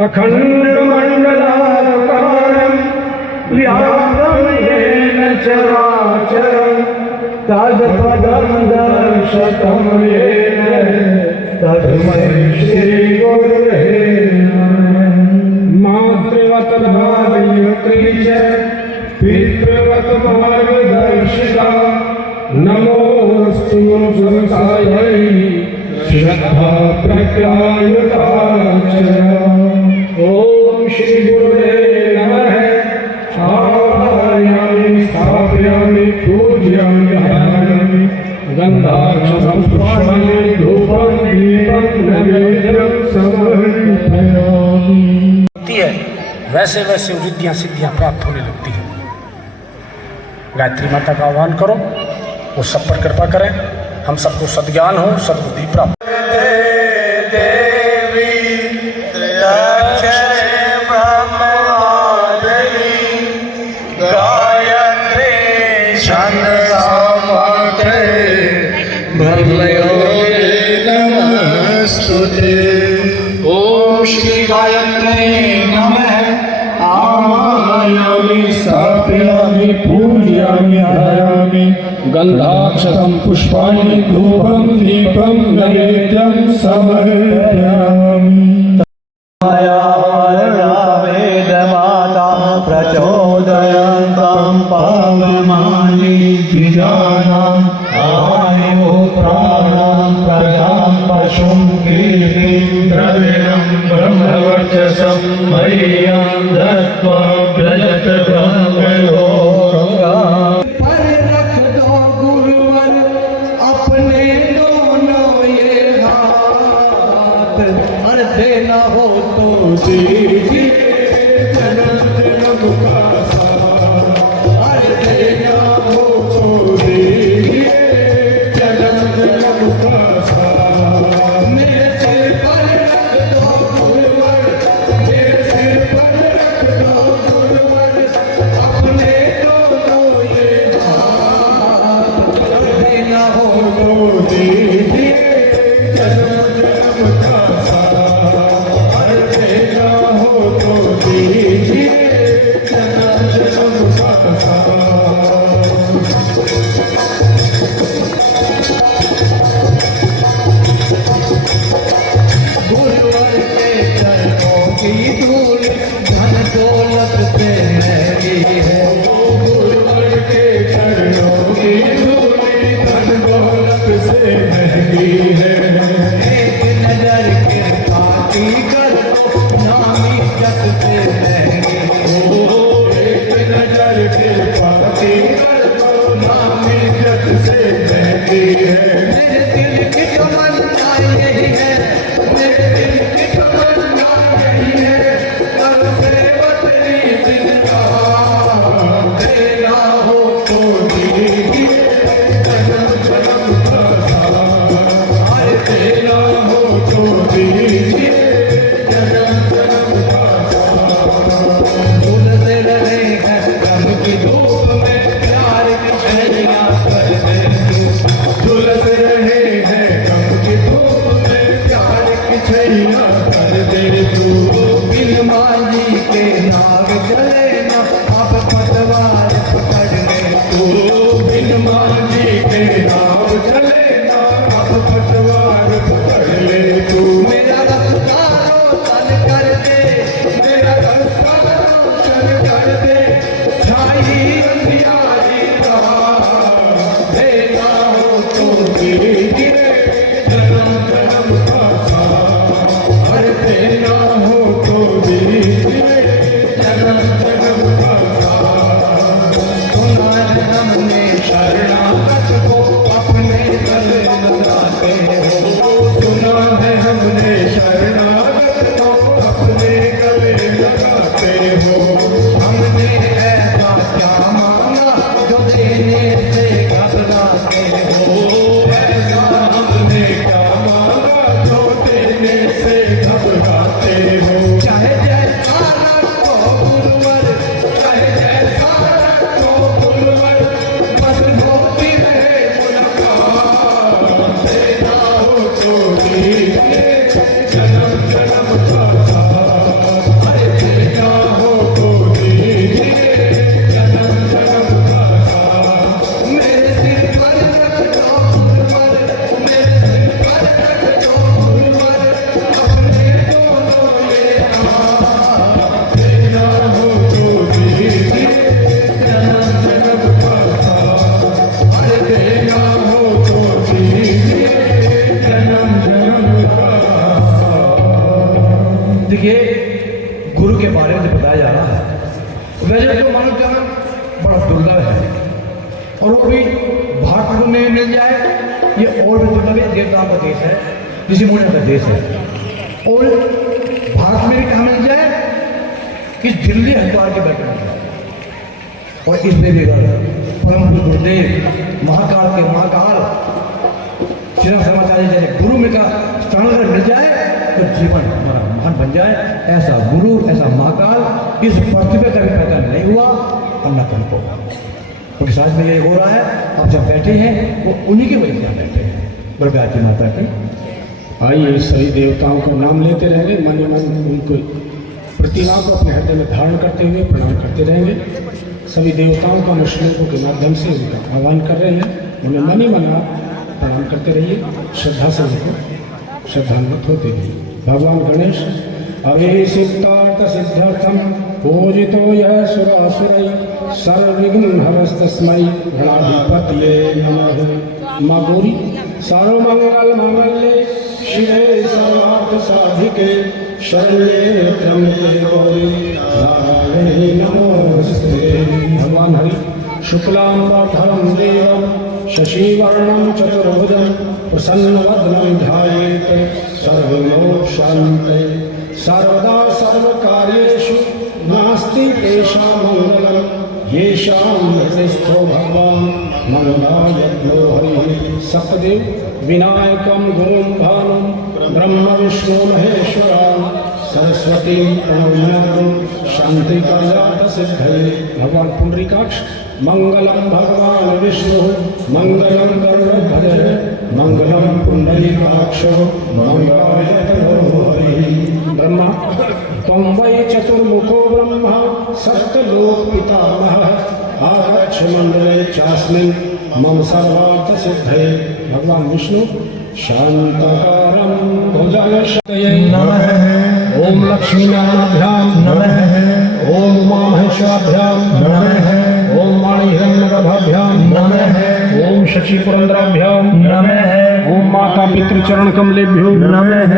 अखंड मंडलाकारं व्याप्तं येन चराचरं तत्पदं दर्शितं येन तस्मै श्री गुरवे नमः। मातृवत भागयत्री च पितृवत मार्गदर्शिका नमोऽस्तु सुरसायै श्रद्धा प्रज्ञायुता च। ओम श्री गुरुदेव नमः। आवाहयामि स्थापयामि पूजयामि ध्यायामि गन्धाक्षतं पुष्पाणि धूपं दीपं नैवेद्यं समर्पयामि। है वैसे वैसे रिद्धियाँ सिद्धियाँ प्राप्त होने लगती हैं। गायत्री माता का आह्वान करो, वो सब पर कृपा करें, हम सबको सद्ज्ञान हो, सद्बुद्धि प्राप्त। ओम श्री गायत्रे नमः। आमायामि स्थापयामि पूजयामि ध्यायामि गन्धाक्षतं पुष्पाणि धूपं दीपं नैवेद्यं समर्पयामि। वेदमाता प्रचोदयन्तं पावमानि द्विजानाम् आयुः प्राणां प्रजां पशुं कीर्तिं द्रविणं ब्रह्मवर्चसं मह्यं दत्त्वा व्रजत ब्रह्मलोकम्। पर रख दो गुरुवर अपने दोनों ये हाथ, और देना हो तो दीजिए जन्म जन्म का साथ, और देना हो तो दीजिए जन्म जन्म का साथ। मेरे सिर पर रख दो गुरुवर, मेरे सिर पर रख दो गुरुवर अपने दोनों ये हाथ, और देना हो तो दीजिए जन्म जन्म का साथ, और देना हो तो दीजिए जन्म जन्म का साथ। गुरुवर के चरणों की धूल धन दौलत से महंगी है। गुरुवर के चरणों की धूल धन दौलत से महंगी है। एक नजर कृपा की कर दो नामी जग से महंगी हो। एक नजर कृपा की कर दो नामी जग से महंगी है। मेरे दिल की तमन्ना यही है, मेरे दिल की तमन्ना यही है, कर सेवकनी दिन रात, देना हो तो दीजिए जन्म जन्म का साथ, और देना हो तो दीजिए जन्म जन्म का साथ। झूलते रहे हैं गम की धूप में प्यार की शैलियाँ कर दे तू। झूलते रहे हैं गम की धूप में प्यार की शैलियाँ कर दे तू। बिन मांझी के नाग चले ना अब पतवार पकड़ ले तू। बिन मांझी के नाग चले ना अब पतवार पकड़ ले तू। मेरा रास्ता रोशन कर दे, मेरा रास्ता रोशन कर दे, छाई अंधियारी रात, देना हो तो दीजिए जन्म जन्म का साथ, और देना हो तो दीजिए जन्म जन्म का साथ। सुना है हमने शरणागत को अपने गले लगाते हो। सुना है हमने शरणागत को अपने गले लगाते हो। हमने ऐसा क्या मांगा जो देने से घबराते हो। ऐसा हमने क्या मांगा जो देने से घबराते हो। चाहे जैसा रखो गुरुवर, चाहे जैसा रखो गुरुवर, बस होती रहे मुलाकात, देना हो तो दीजिए जन्म जन्म का साथ, अरे देना हो तो दीजिए जन्म जन्म का साथ। मेरे सिर पर रख दो गुरुवर, मेरे सिर पर रख दो गुरुवर अपने दोनों ये हाथ, देना हो तो दीजिए जन्म जन्म का साथ, अरे देना हो तो दीजिए जन्म जन्म का साथ। देखिए, गुरु के बारे में बताया जा रहा है। वैसे तो मानव जन्म बड़ा दुर्लभ है, और वो भी भारत में मिल जाए ये और भी दुनिया में देवताओं का देश है, ऋषि मुनियों का देश है। और भारत में भी कहाँ मिल जाए, इस दिल्ली हरिद्वार के बैठे मिल जाए। और इसमें भी परम गुरुदेव महाकाल के महाकाल श्री राम शर्माचार्य जैसे गुरु में का स्थान अगर मिल जाए तो जीवन हमारा महान बन जाए। ऐसा गुरु, ऐसा महाकाल इस पृथ्वी पे कभी पैदा नहीं हुआ और न कल को। क्योंकि साथ में ये हो रहा है, आप जब बैठे हैं वो उन्हीं की वजह से आप बैठे हैं। बरगाती माता की आइए सभी देवताओं का नाम लेते रहेंगे, मन मन उनको प्रतिमा को अपने हृदय में धारण करते हुए प्रणाम करते रहेंगे। सभी देवताओं का श्लोकों के माध्यम से उनका आह्वान कर रहे हैं, उन्हें मन ही मन आप प्रणाम करते रहिए, श्रद्धा से उनको श्रद्धान्वित होते रहिए। भगवान गणेश अवे सिद्धार्थ सिद्धार्थम पूजितो यः सुरासुरै सर्वविघ्न हरस्तस्मै गणाधिपतये नमः। माँ गौरी सर्वमंगल मांगल्ये शिवे सर्वार्थ साधिके शरण्ये त्र्यंबके गौरी नारायणी नमोस्तुते। भगवान हरि शुक्लांबरधरं देवं शशिवर्णं चतुर्भुजं प्रसन्नवदनं ध्यायेत् सर्वविघ्नोपशान्तये। सर्वदा सर्वकार्येषु नास्ति तेषां मङ्गलं येषां हृदयस्थो भगवान् मंगलायज्ञो हरिः। सप्तदेव विनायकं गुरुं भानुं ब्रह्म विष्णु महेश्वरान् सरस्वतीं प्रणम्यामि शान्तिकार्यार्थ सिद्धये। भगवान पुंडरीकाक्ष मंगलम भगवान विष्णु मंगलम गरुड़ध्वज मंगलम पुंडरीकाक्षो मंगलाय तनो हरिः। ब्रह्मा त्वं वै चतुर्मुखो ब्रह्मा सप्तलोक पितामहः आगच्छ मंडले चास्मिन् मम सर्वार्थ सिद्धये। भगवान विष्णु शांताकारं भुजगशयने नमः। ओम लक्ष्मीनारायणाभ्यां नमः। ओम उमामहेश्वराभ्यां नमः। ओम वाणीहिरण्यगर्भाभ्यां नमः। ओम शशिपुरंदराभ्यां नमः। ओम माता पितृचरण कमलेभ्यो नमः।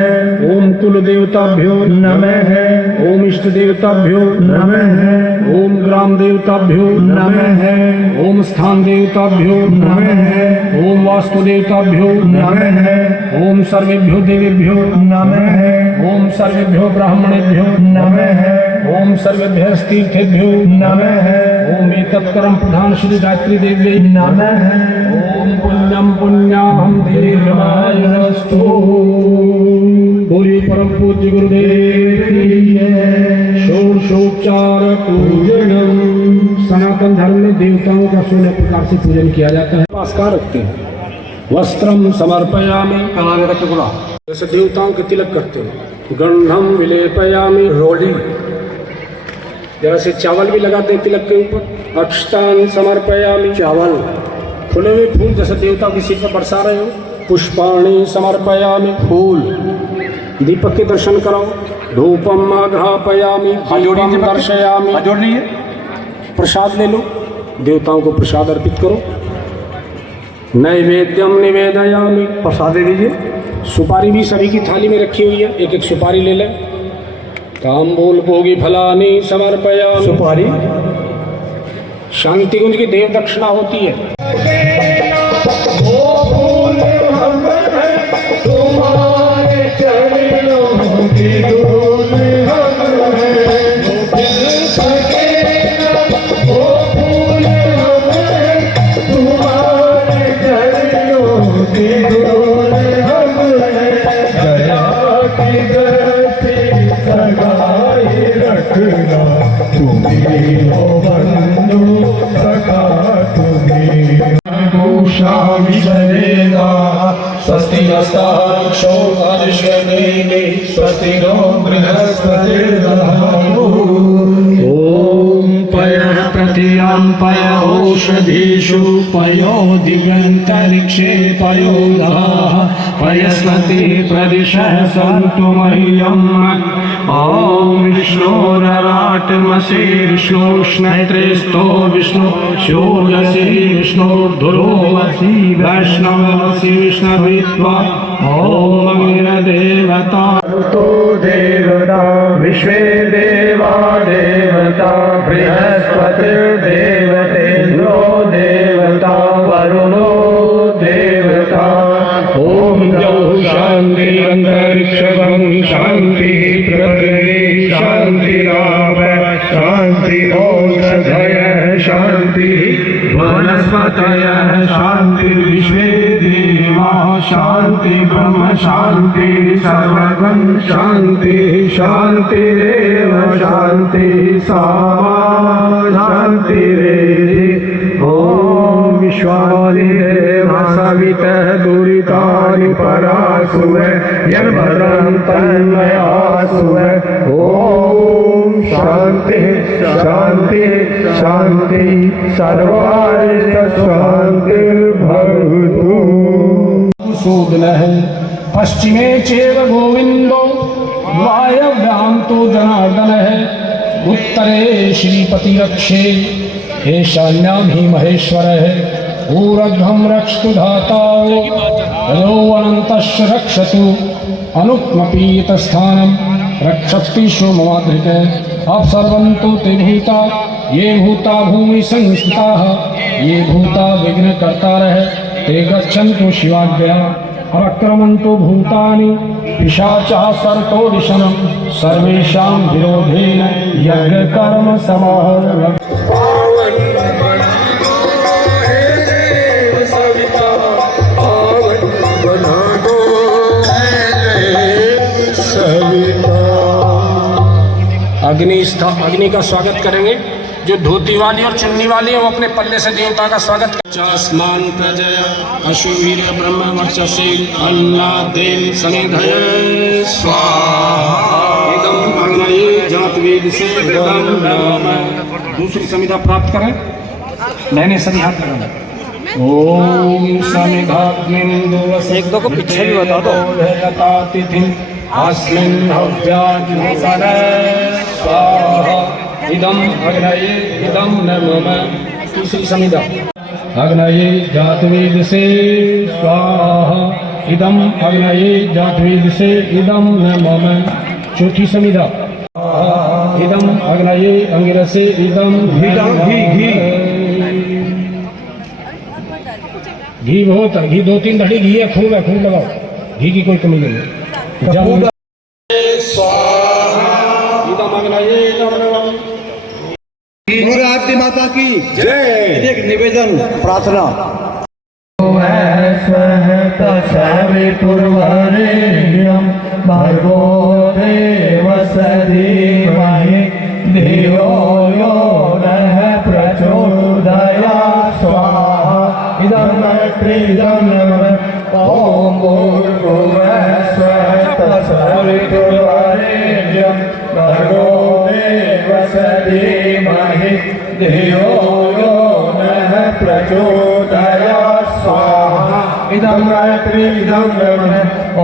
ओम कुल देवताभ्यो नमः। ओम इष्ट देवताभ्यो नमः। ओम ग्राम देवताभ्यो नमः। ओम स्थान देवताभ्यो नमः। ओम वास्तु देवताभ्यो नमः। ओम सर्वेभ्यो देवेभ्यो नमः। ओम सर्वेभ्यो ब्राह्मणेभ्यो नमः। ओम सर्वेभ्यः तीर्थेभ्यो नमः। ओम एतत्कर्म प्रधान श्री गायत्री देव्यै नमः। ओम पुण्यम पुण्याहं दीर्घमायुरस्तु। बोलिए परम पूज्य गुरुदेव की जय। षोडशोपचार पूजनम। सनातन धर्म में देवताओं का 16 प्रकार से पूजन किया जाता है। नमस्कार रखते हैं। वस्त्रम समर्पयामि, जैसे देवताओं के तिलक करते हैं। गंधम विलेपयामि, रोलिंग जैसे चावल भी लगाते हैं तिलक के ऊपर। अक्षतान समर्पयामि, चावल। फूले हुए फूल जैसे देवताओं की सिर पर बरसा रहे हो। पुष्पाणि समर्पयामि, फूल। दीपक के दर्शन कराओ। धूपम आघ्रापयामि, दीपम दर्शयामि। प्रसाद ले लो, देवताओं को प्रसाद अर्पित करो। नैवेद्यम निवेदयामि, प्रसाद दे दीजिए। सुपारी भी सभी की थाली में रखी हुई है, एक एक सुपारी ले लें। तांबूल भोगी फलानि समर्पयामि, सुपारी। शांति कुंज की देव दक्षिणा होती है। स्वस्ति नस्ताक्षो अरिष्टनेमि स्वस्ति नो बृहस्पतिर्दधातु। ॐ पयः प्रतियां पय औषधीषु पयो दिव्यन्तरिक्षे पयोधाः पयस्वति प्रदिशः सन्तु मह्यम्। ॐ विष्णोरराटमसि विष्णोष्णत्रेस्तो विष्णु षोडशी विष्णुर्धुरोऽसि वैष्णवसि विष्णुत्वा। ॐ अग्निर्देवता तो देवता विश्वे देवा देवता बृहस्पतिर्देवतेन्द्रो देवता वरुणो देवता शांति ब्रह्म शांति सर्वगं शांति शांतिरेव शांति सामा शांतिरेधि ॐ विश्वादिदेव सवितः दुरितानि परासुवे यद्भद्रं तन्मयासुवे ॐ शांति शांति शांति सर्वारिष्ट शांतिर्भवतु। सूदनः पश्चिमे चैव गोविन्दो वायव्यां तु जनार्दनः उत्तरे श्रीपतिरक्षे ईशान्यां हि महेश्वरः ऊर्ध्वं रक्षतु धाताओ यो अनन्तश्च रक्षतु अनुक्मपि यतस्थानं रक्षति ममादृक अपसर्वन्तु ते भूता ये भूता भूमि संस्थिताः ये भूता विघ्नकर्तारः ते गच्छन्तु शिवाज्ञया अवक्रमन्तु भूतानि पिशाचाः सर्तो दिशनं सर्वेषां विरोधेन यज्ञकर्म समाहरणम्। अग्नि का स्वागत करेंगे। जो धोती वाली और चुन्नी वाली है वो अपने पल्ले से देवता का स्वागत चास्मान प्रजया अशुवीर ब्रह्म वर्चसील अन्नादेन सनिधय स्वाहा इदम अग्नये जातवेद से इदम नमः। दूसरी समिधा प्राप्त करें, मैंने सभी हाथ लगाना। ओम समिधाग्निन्दो एक दो को पीछे भी बता दो तिथि अस्मिन् हव्याजुषणे स्वाहा इदम अग्नये इदम नमः। तीसरी समिधा अग्नये जातवेद से स्वाहा इदम अग्नये जातवेद से इदम नमः। चौथी समिधा इदम अग्नये अंगिरसे इदम घी घी बहुत है, घी 2-3 धड़ी घी है, खूब लगाओ, घी की कोई कमी नहीं है। आरती माता की जय। एक निवेदन प्रार्थना सवितुर्वरेण्यं भर्गो देवस्य धीमहि धियो यो नः प्रचोदयात् स्वाहा इदं त्रिदं ॐ भूर्भुवः स्वः तत्सवितुर्वरेण्यं भर्गो देवस्य धीमहि धियो यो नः प्रचोदयात् स्वाहा इदं त्रिदं ॐ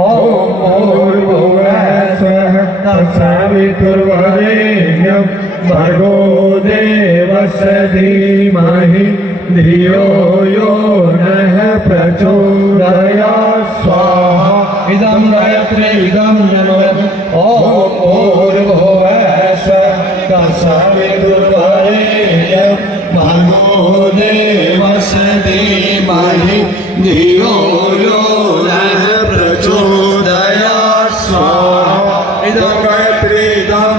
भूर्भुवः स्वः तत्सवितुर्वरेण्यं भर्गो देवस्य धीमहि धियो यो नः प्रचोदयात् स्वाहा इदं त्रिदं ॐ भूर्भुवः स्वः तत्सवितुर्वरेण्यं भर्गो देवस्य धीमहि धियो यो नः प्रचोदयात् स्वाहा इदं त्रिदं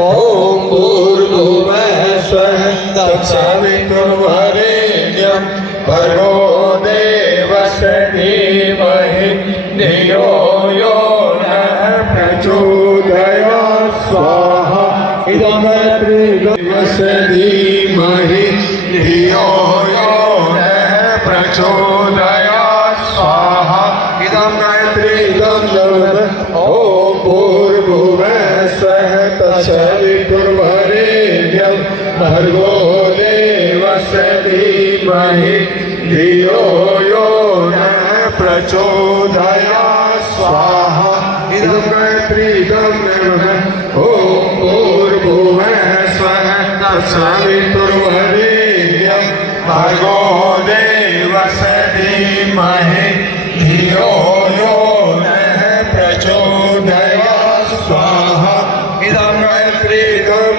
ॐ भूर्भुवः स्वः तत्सवितुर्वरेण्यं भर्गो देवस्य धीमहि धियो यो नः प्रचोदयात् स्वाहा इदं त्रिदस्य धीमहि धियो यो नः प्रचोदयात् स्वाहा इदं त्रिदं ॐ भूर्भुवः स्वः तत्सवितुर्वरेण्यं भर्गो देवस्य धीमहि धियो यो नः प्रचोदयात् स्वाहा इदं त्रिदं ॐ भूर्भुवः स्वः तत्सवितुर्वरेण्यं भर्गो देवस्य धीमहि धियो यो नः प्रचोदयात् स्वाहा इदं त्रिदं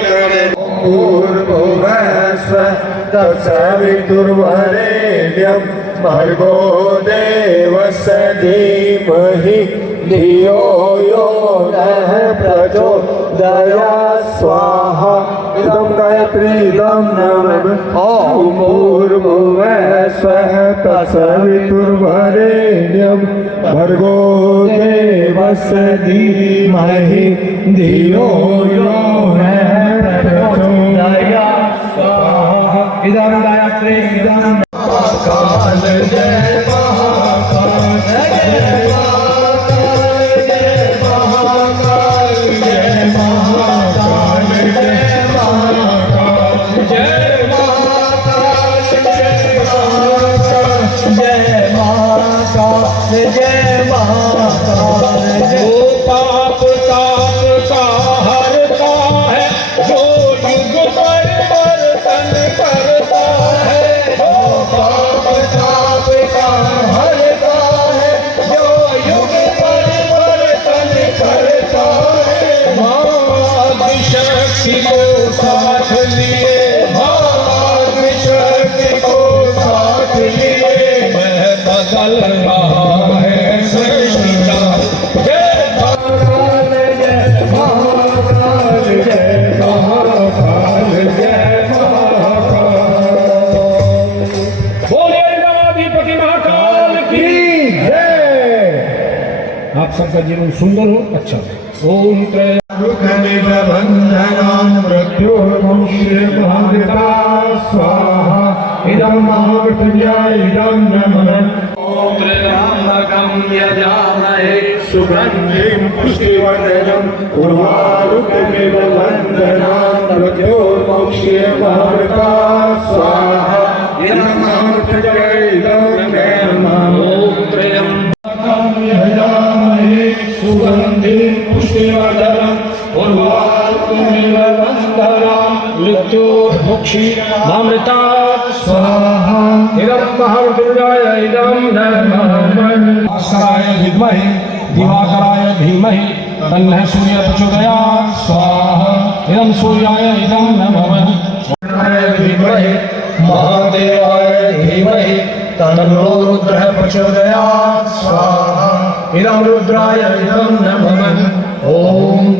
भूर्भुवः स्वः तत्सवितुर्वरेण्यं भर्गो देवस्य धीमहि धियो यो नः प्रचोदयात् स्वाहा इदं त्रिदं ॐ भूर्भुवः स्वः तत्सवितुर्वरेण्यं भर्गो देवस्य धीमहि धियो यो नः प्रचोदयात् स्वाहा इदं गायत्री इदं काल जय महाकाल जय महाकाल जय महाकाल जय महाकाल जय महाकाल जय महाकाल जय महाकाल जय महाकाल जो पाप ताप का हरता है जो युग परिवर्तन करता है जो पाप ताप का हरता है जो युग परिवर्तन करता है शक्ति को साथ लिए शक्ति को साथ लिए मैं बदल रहा है सृष्टि का जय महाकाल जय महाकाल जय महाकाल जय महाकाल बोलिए गणाधिपति महाकाल की जय आप सबका जीवन सुंदर हो, अच्छा हो। ओम त्रय रुकमिव बन्धनान् मृत्योर्मुक्तिर्भाविता स्वाहा इदं महामृत्युञ्जय इदं नमः ॐ त्र्यम्बकं यजामहे सुगन्धिं पुष्टिवर्धनं उर्वारुकमिव बन्धनान् मृत्योर्मुक्तिर्भाविता स्वाहा इदं महामृत्युञ्जय इदं नमः ॐ त्र्यम्बकं यजामहे सुगन्धिं पुष्टिवर्धनं उर्वारुकमिव बन्धनान् मृत्योर्मुक्षीमामृतात् स्वाहा इदं महामृत्युञ्जय इदं नमः भास्कराय विद्महे दिवाकराय धीमहि तन्नः सूर्यः प्रचोदयात् स्वाहा इदं सूर्याय इदं नमः धीमहि महादेवाय धीमहि तन्नो रुद्रः प्रचोदयात् स्वाहा इदं रुद्राय इदं नमः ॐ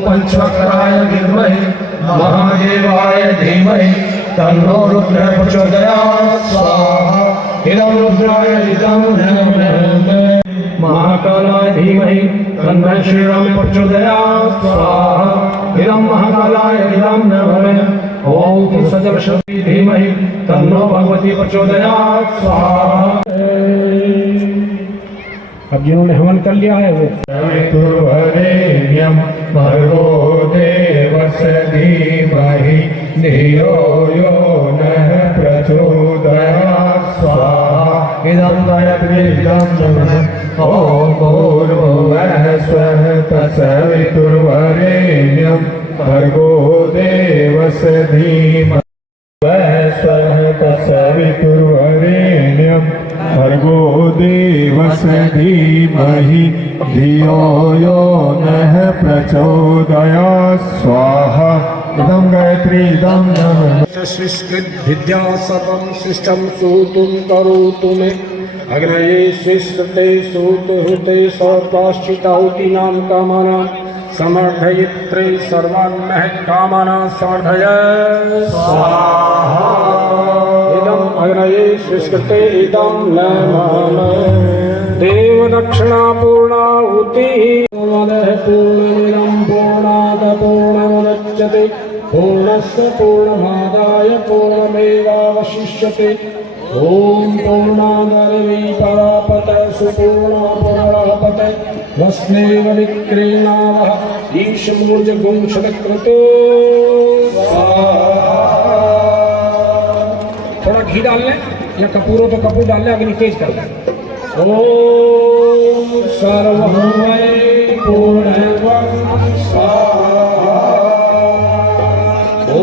पंचवक्त्राय विद्महे महादेवाय धीमहि तन्नो रुद्रः प्रचोदयात् स्वाहा इदं रुद्राय इदं नमः महाकालाय धीमहि तन्नो श्रीराम प्रचोदयात् स्वाहा इदं महाकालाय इदं नमः ॐ सजलशक्ति धीमहि तन्नो भगवती प्रचोदयात् स्वाहा अब जिन्होंने हवन कर लिया है वो तुर्वरेण्यं भर्गो देवस्य धीमहि धियो यो नः प्रचोदयात् स्वाहा इदं गायत्रीदं नमः ॐ भूर्भुवः स्वः तत्सवितुर्वरेण्यं भर्गो देवस्य धीमहि स्वः तत्सवितुर्वरेण्यं भर्गो देवस्य धीमहि धियो यो नः प्रचोदयात् स्वाहा इदं गायत्री इदं नमः विद्या सर्वं सृष्टं सूतुं करोतु मे अग्नये स्विष्टते सूतहुते सर्वाश्चिताहुतीनां कामानां समर्थयित्रे सर्वान्नः कामानां समर्थय स्वाहा इदम् अग्नये स्विष्टते इदं नमः देवदक्षिणा पूर्णाहुतिः पूर्णमिदं पूर्णात् पूर्णमुदच्यते पूर्णस्य पूर्णमादाय पूर्णमेवावशिष्यते ॐ पूर्णादरवी परापत सुपूर्णा परापत वस्नेव विक्रीणावः ईशमूर्जगुंशतकृतो थोड़ा घी डाल लें या कपूर हो तो कपूर डाल लें, अग्नि तेज कर लें। ॐ सर्वं वै पूर्णं स्वाहा ॐ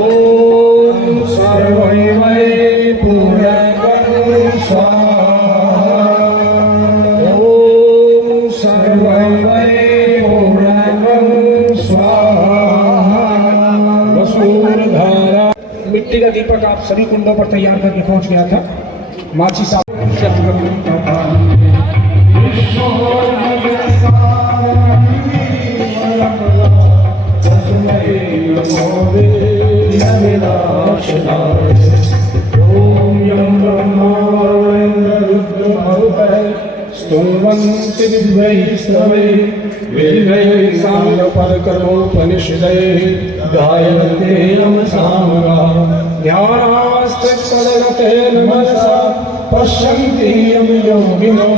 सर्वं वै पूर्णं स्वाहा ॐ सर्वं वै पूर्णं स्वाहा वसुधारा। मिट्टी का दीपक आप सभी कुंडों पर तैयार करके पहुंच गया था। माची साहब ओम यम ब्रह्मा वरुणेन्द्र रुद्र मरुतः स्तुंग कुर्वन्ति विद्वैष्णवे वेदैः साङ्गपरकर्मोपनिषदैः गायन्ते नमसामगा ध्यानास्तित्तदगतेन मनसा पश्यन्ति यं योगिनो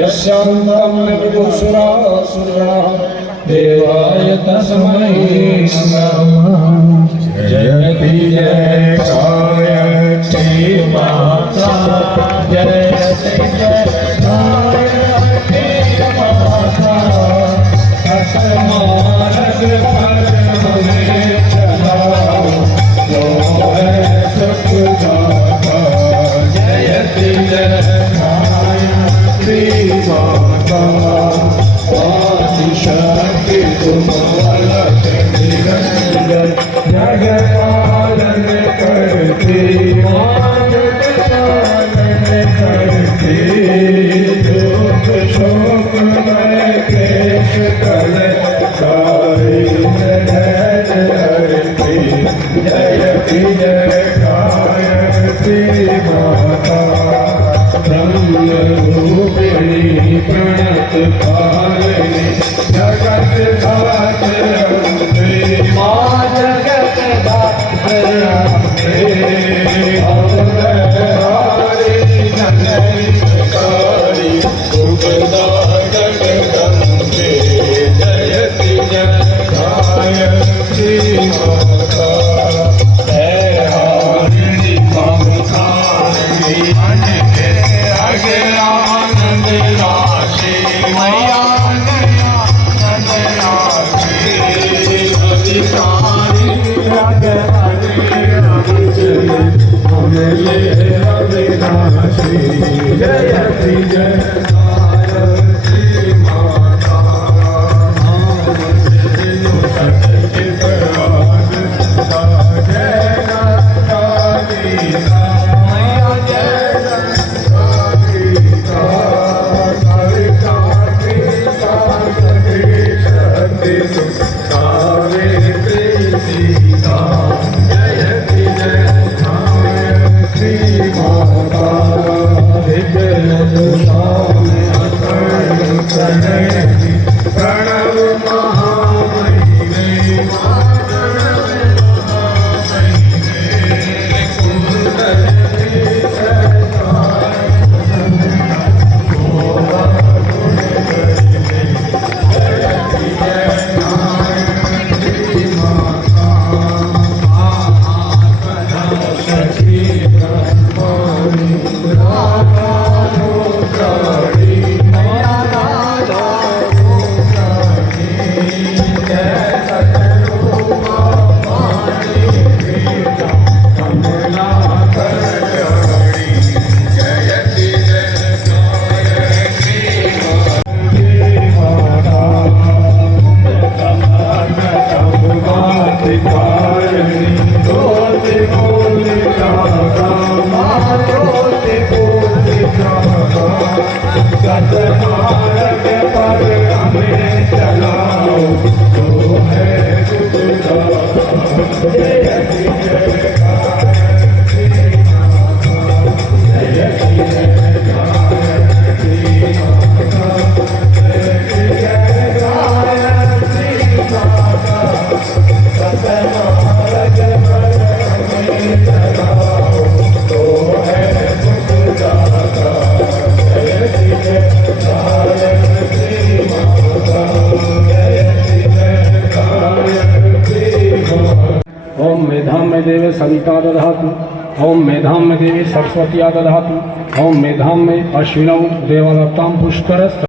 यस्यान्तं न विदुषुरासुराः देवाय तस्मै नमः। जयति जय गायत्री माता जयति जय गायत्री माता मार्ग पर हमें चलाओ जो है सुखदाता। जयति जय गायत्री माता आदिशक्ति तुम्हारत निरंजन जगपालन करती पालन करते दुख शोक में क्लेश कल सारे हरती जयति जय गायत्री माता ब्रह्म रूपिणी प्रणत कालिनी जगत धात्री माँ जगत धात्री अवतारी जनकारी उपदायक गंगे जयति जय गायत्री माता है हारिणी ममतारिणी अनके अज्ञानंद राशि मैया आनंद राशि अधिकारी जयति जय गायत्री माता प्रणव महामहिमे ओम मेधां में देवे सविता दधातु ओम मेधां में देवी सरस्वती दधातु ओम मेधां में अश्विनौ देवदत्तां पुष्करस्त।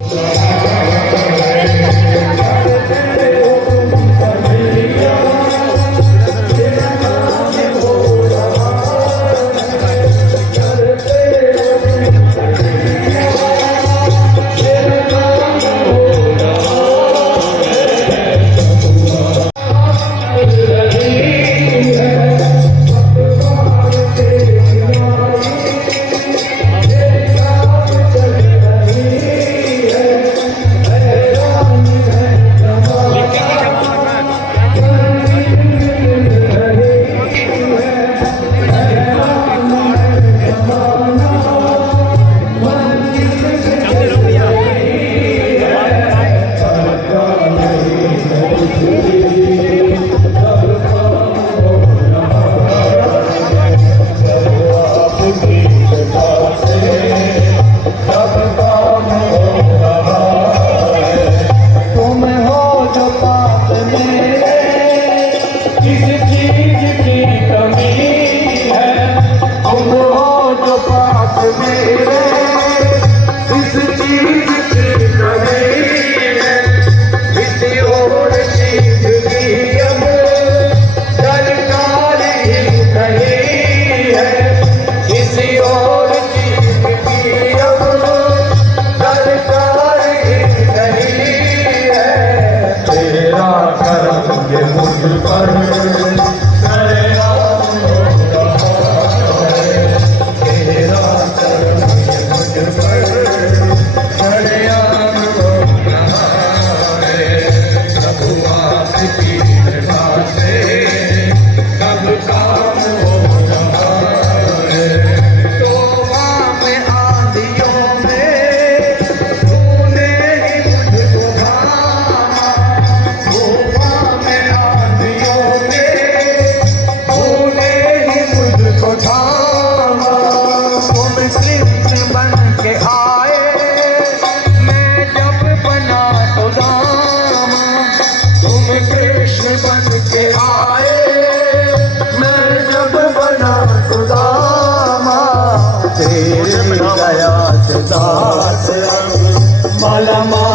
माला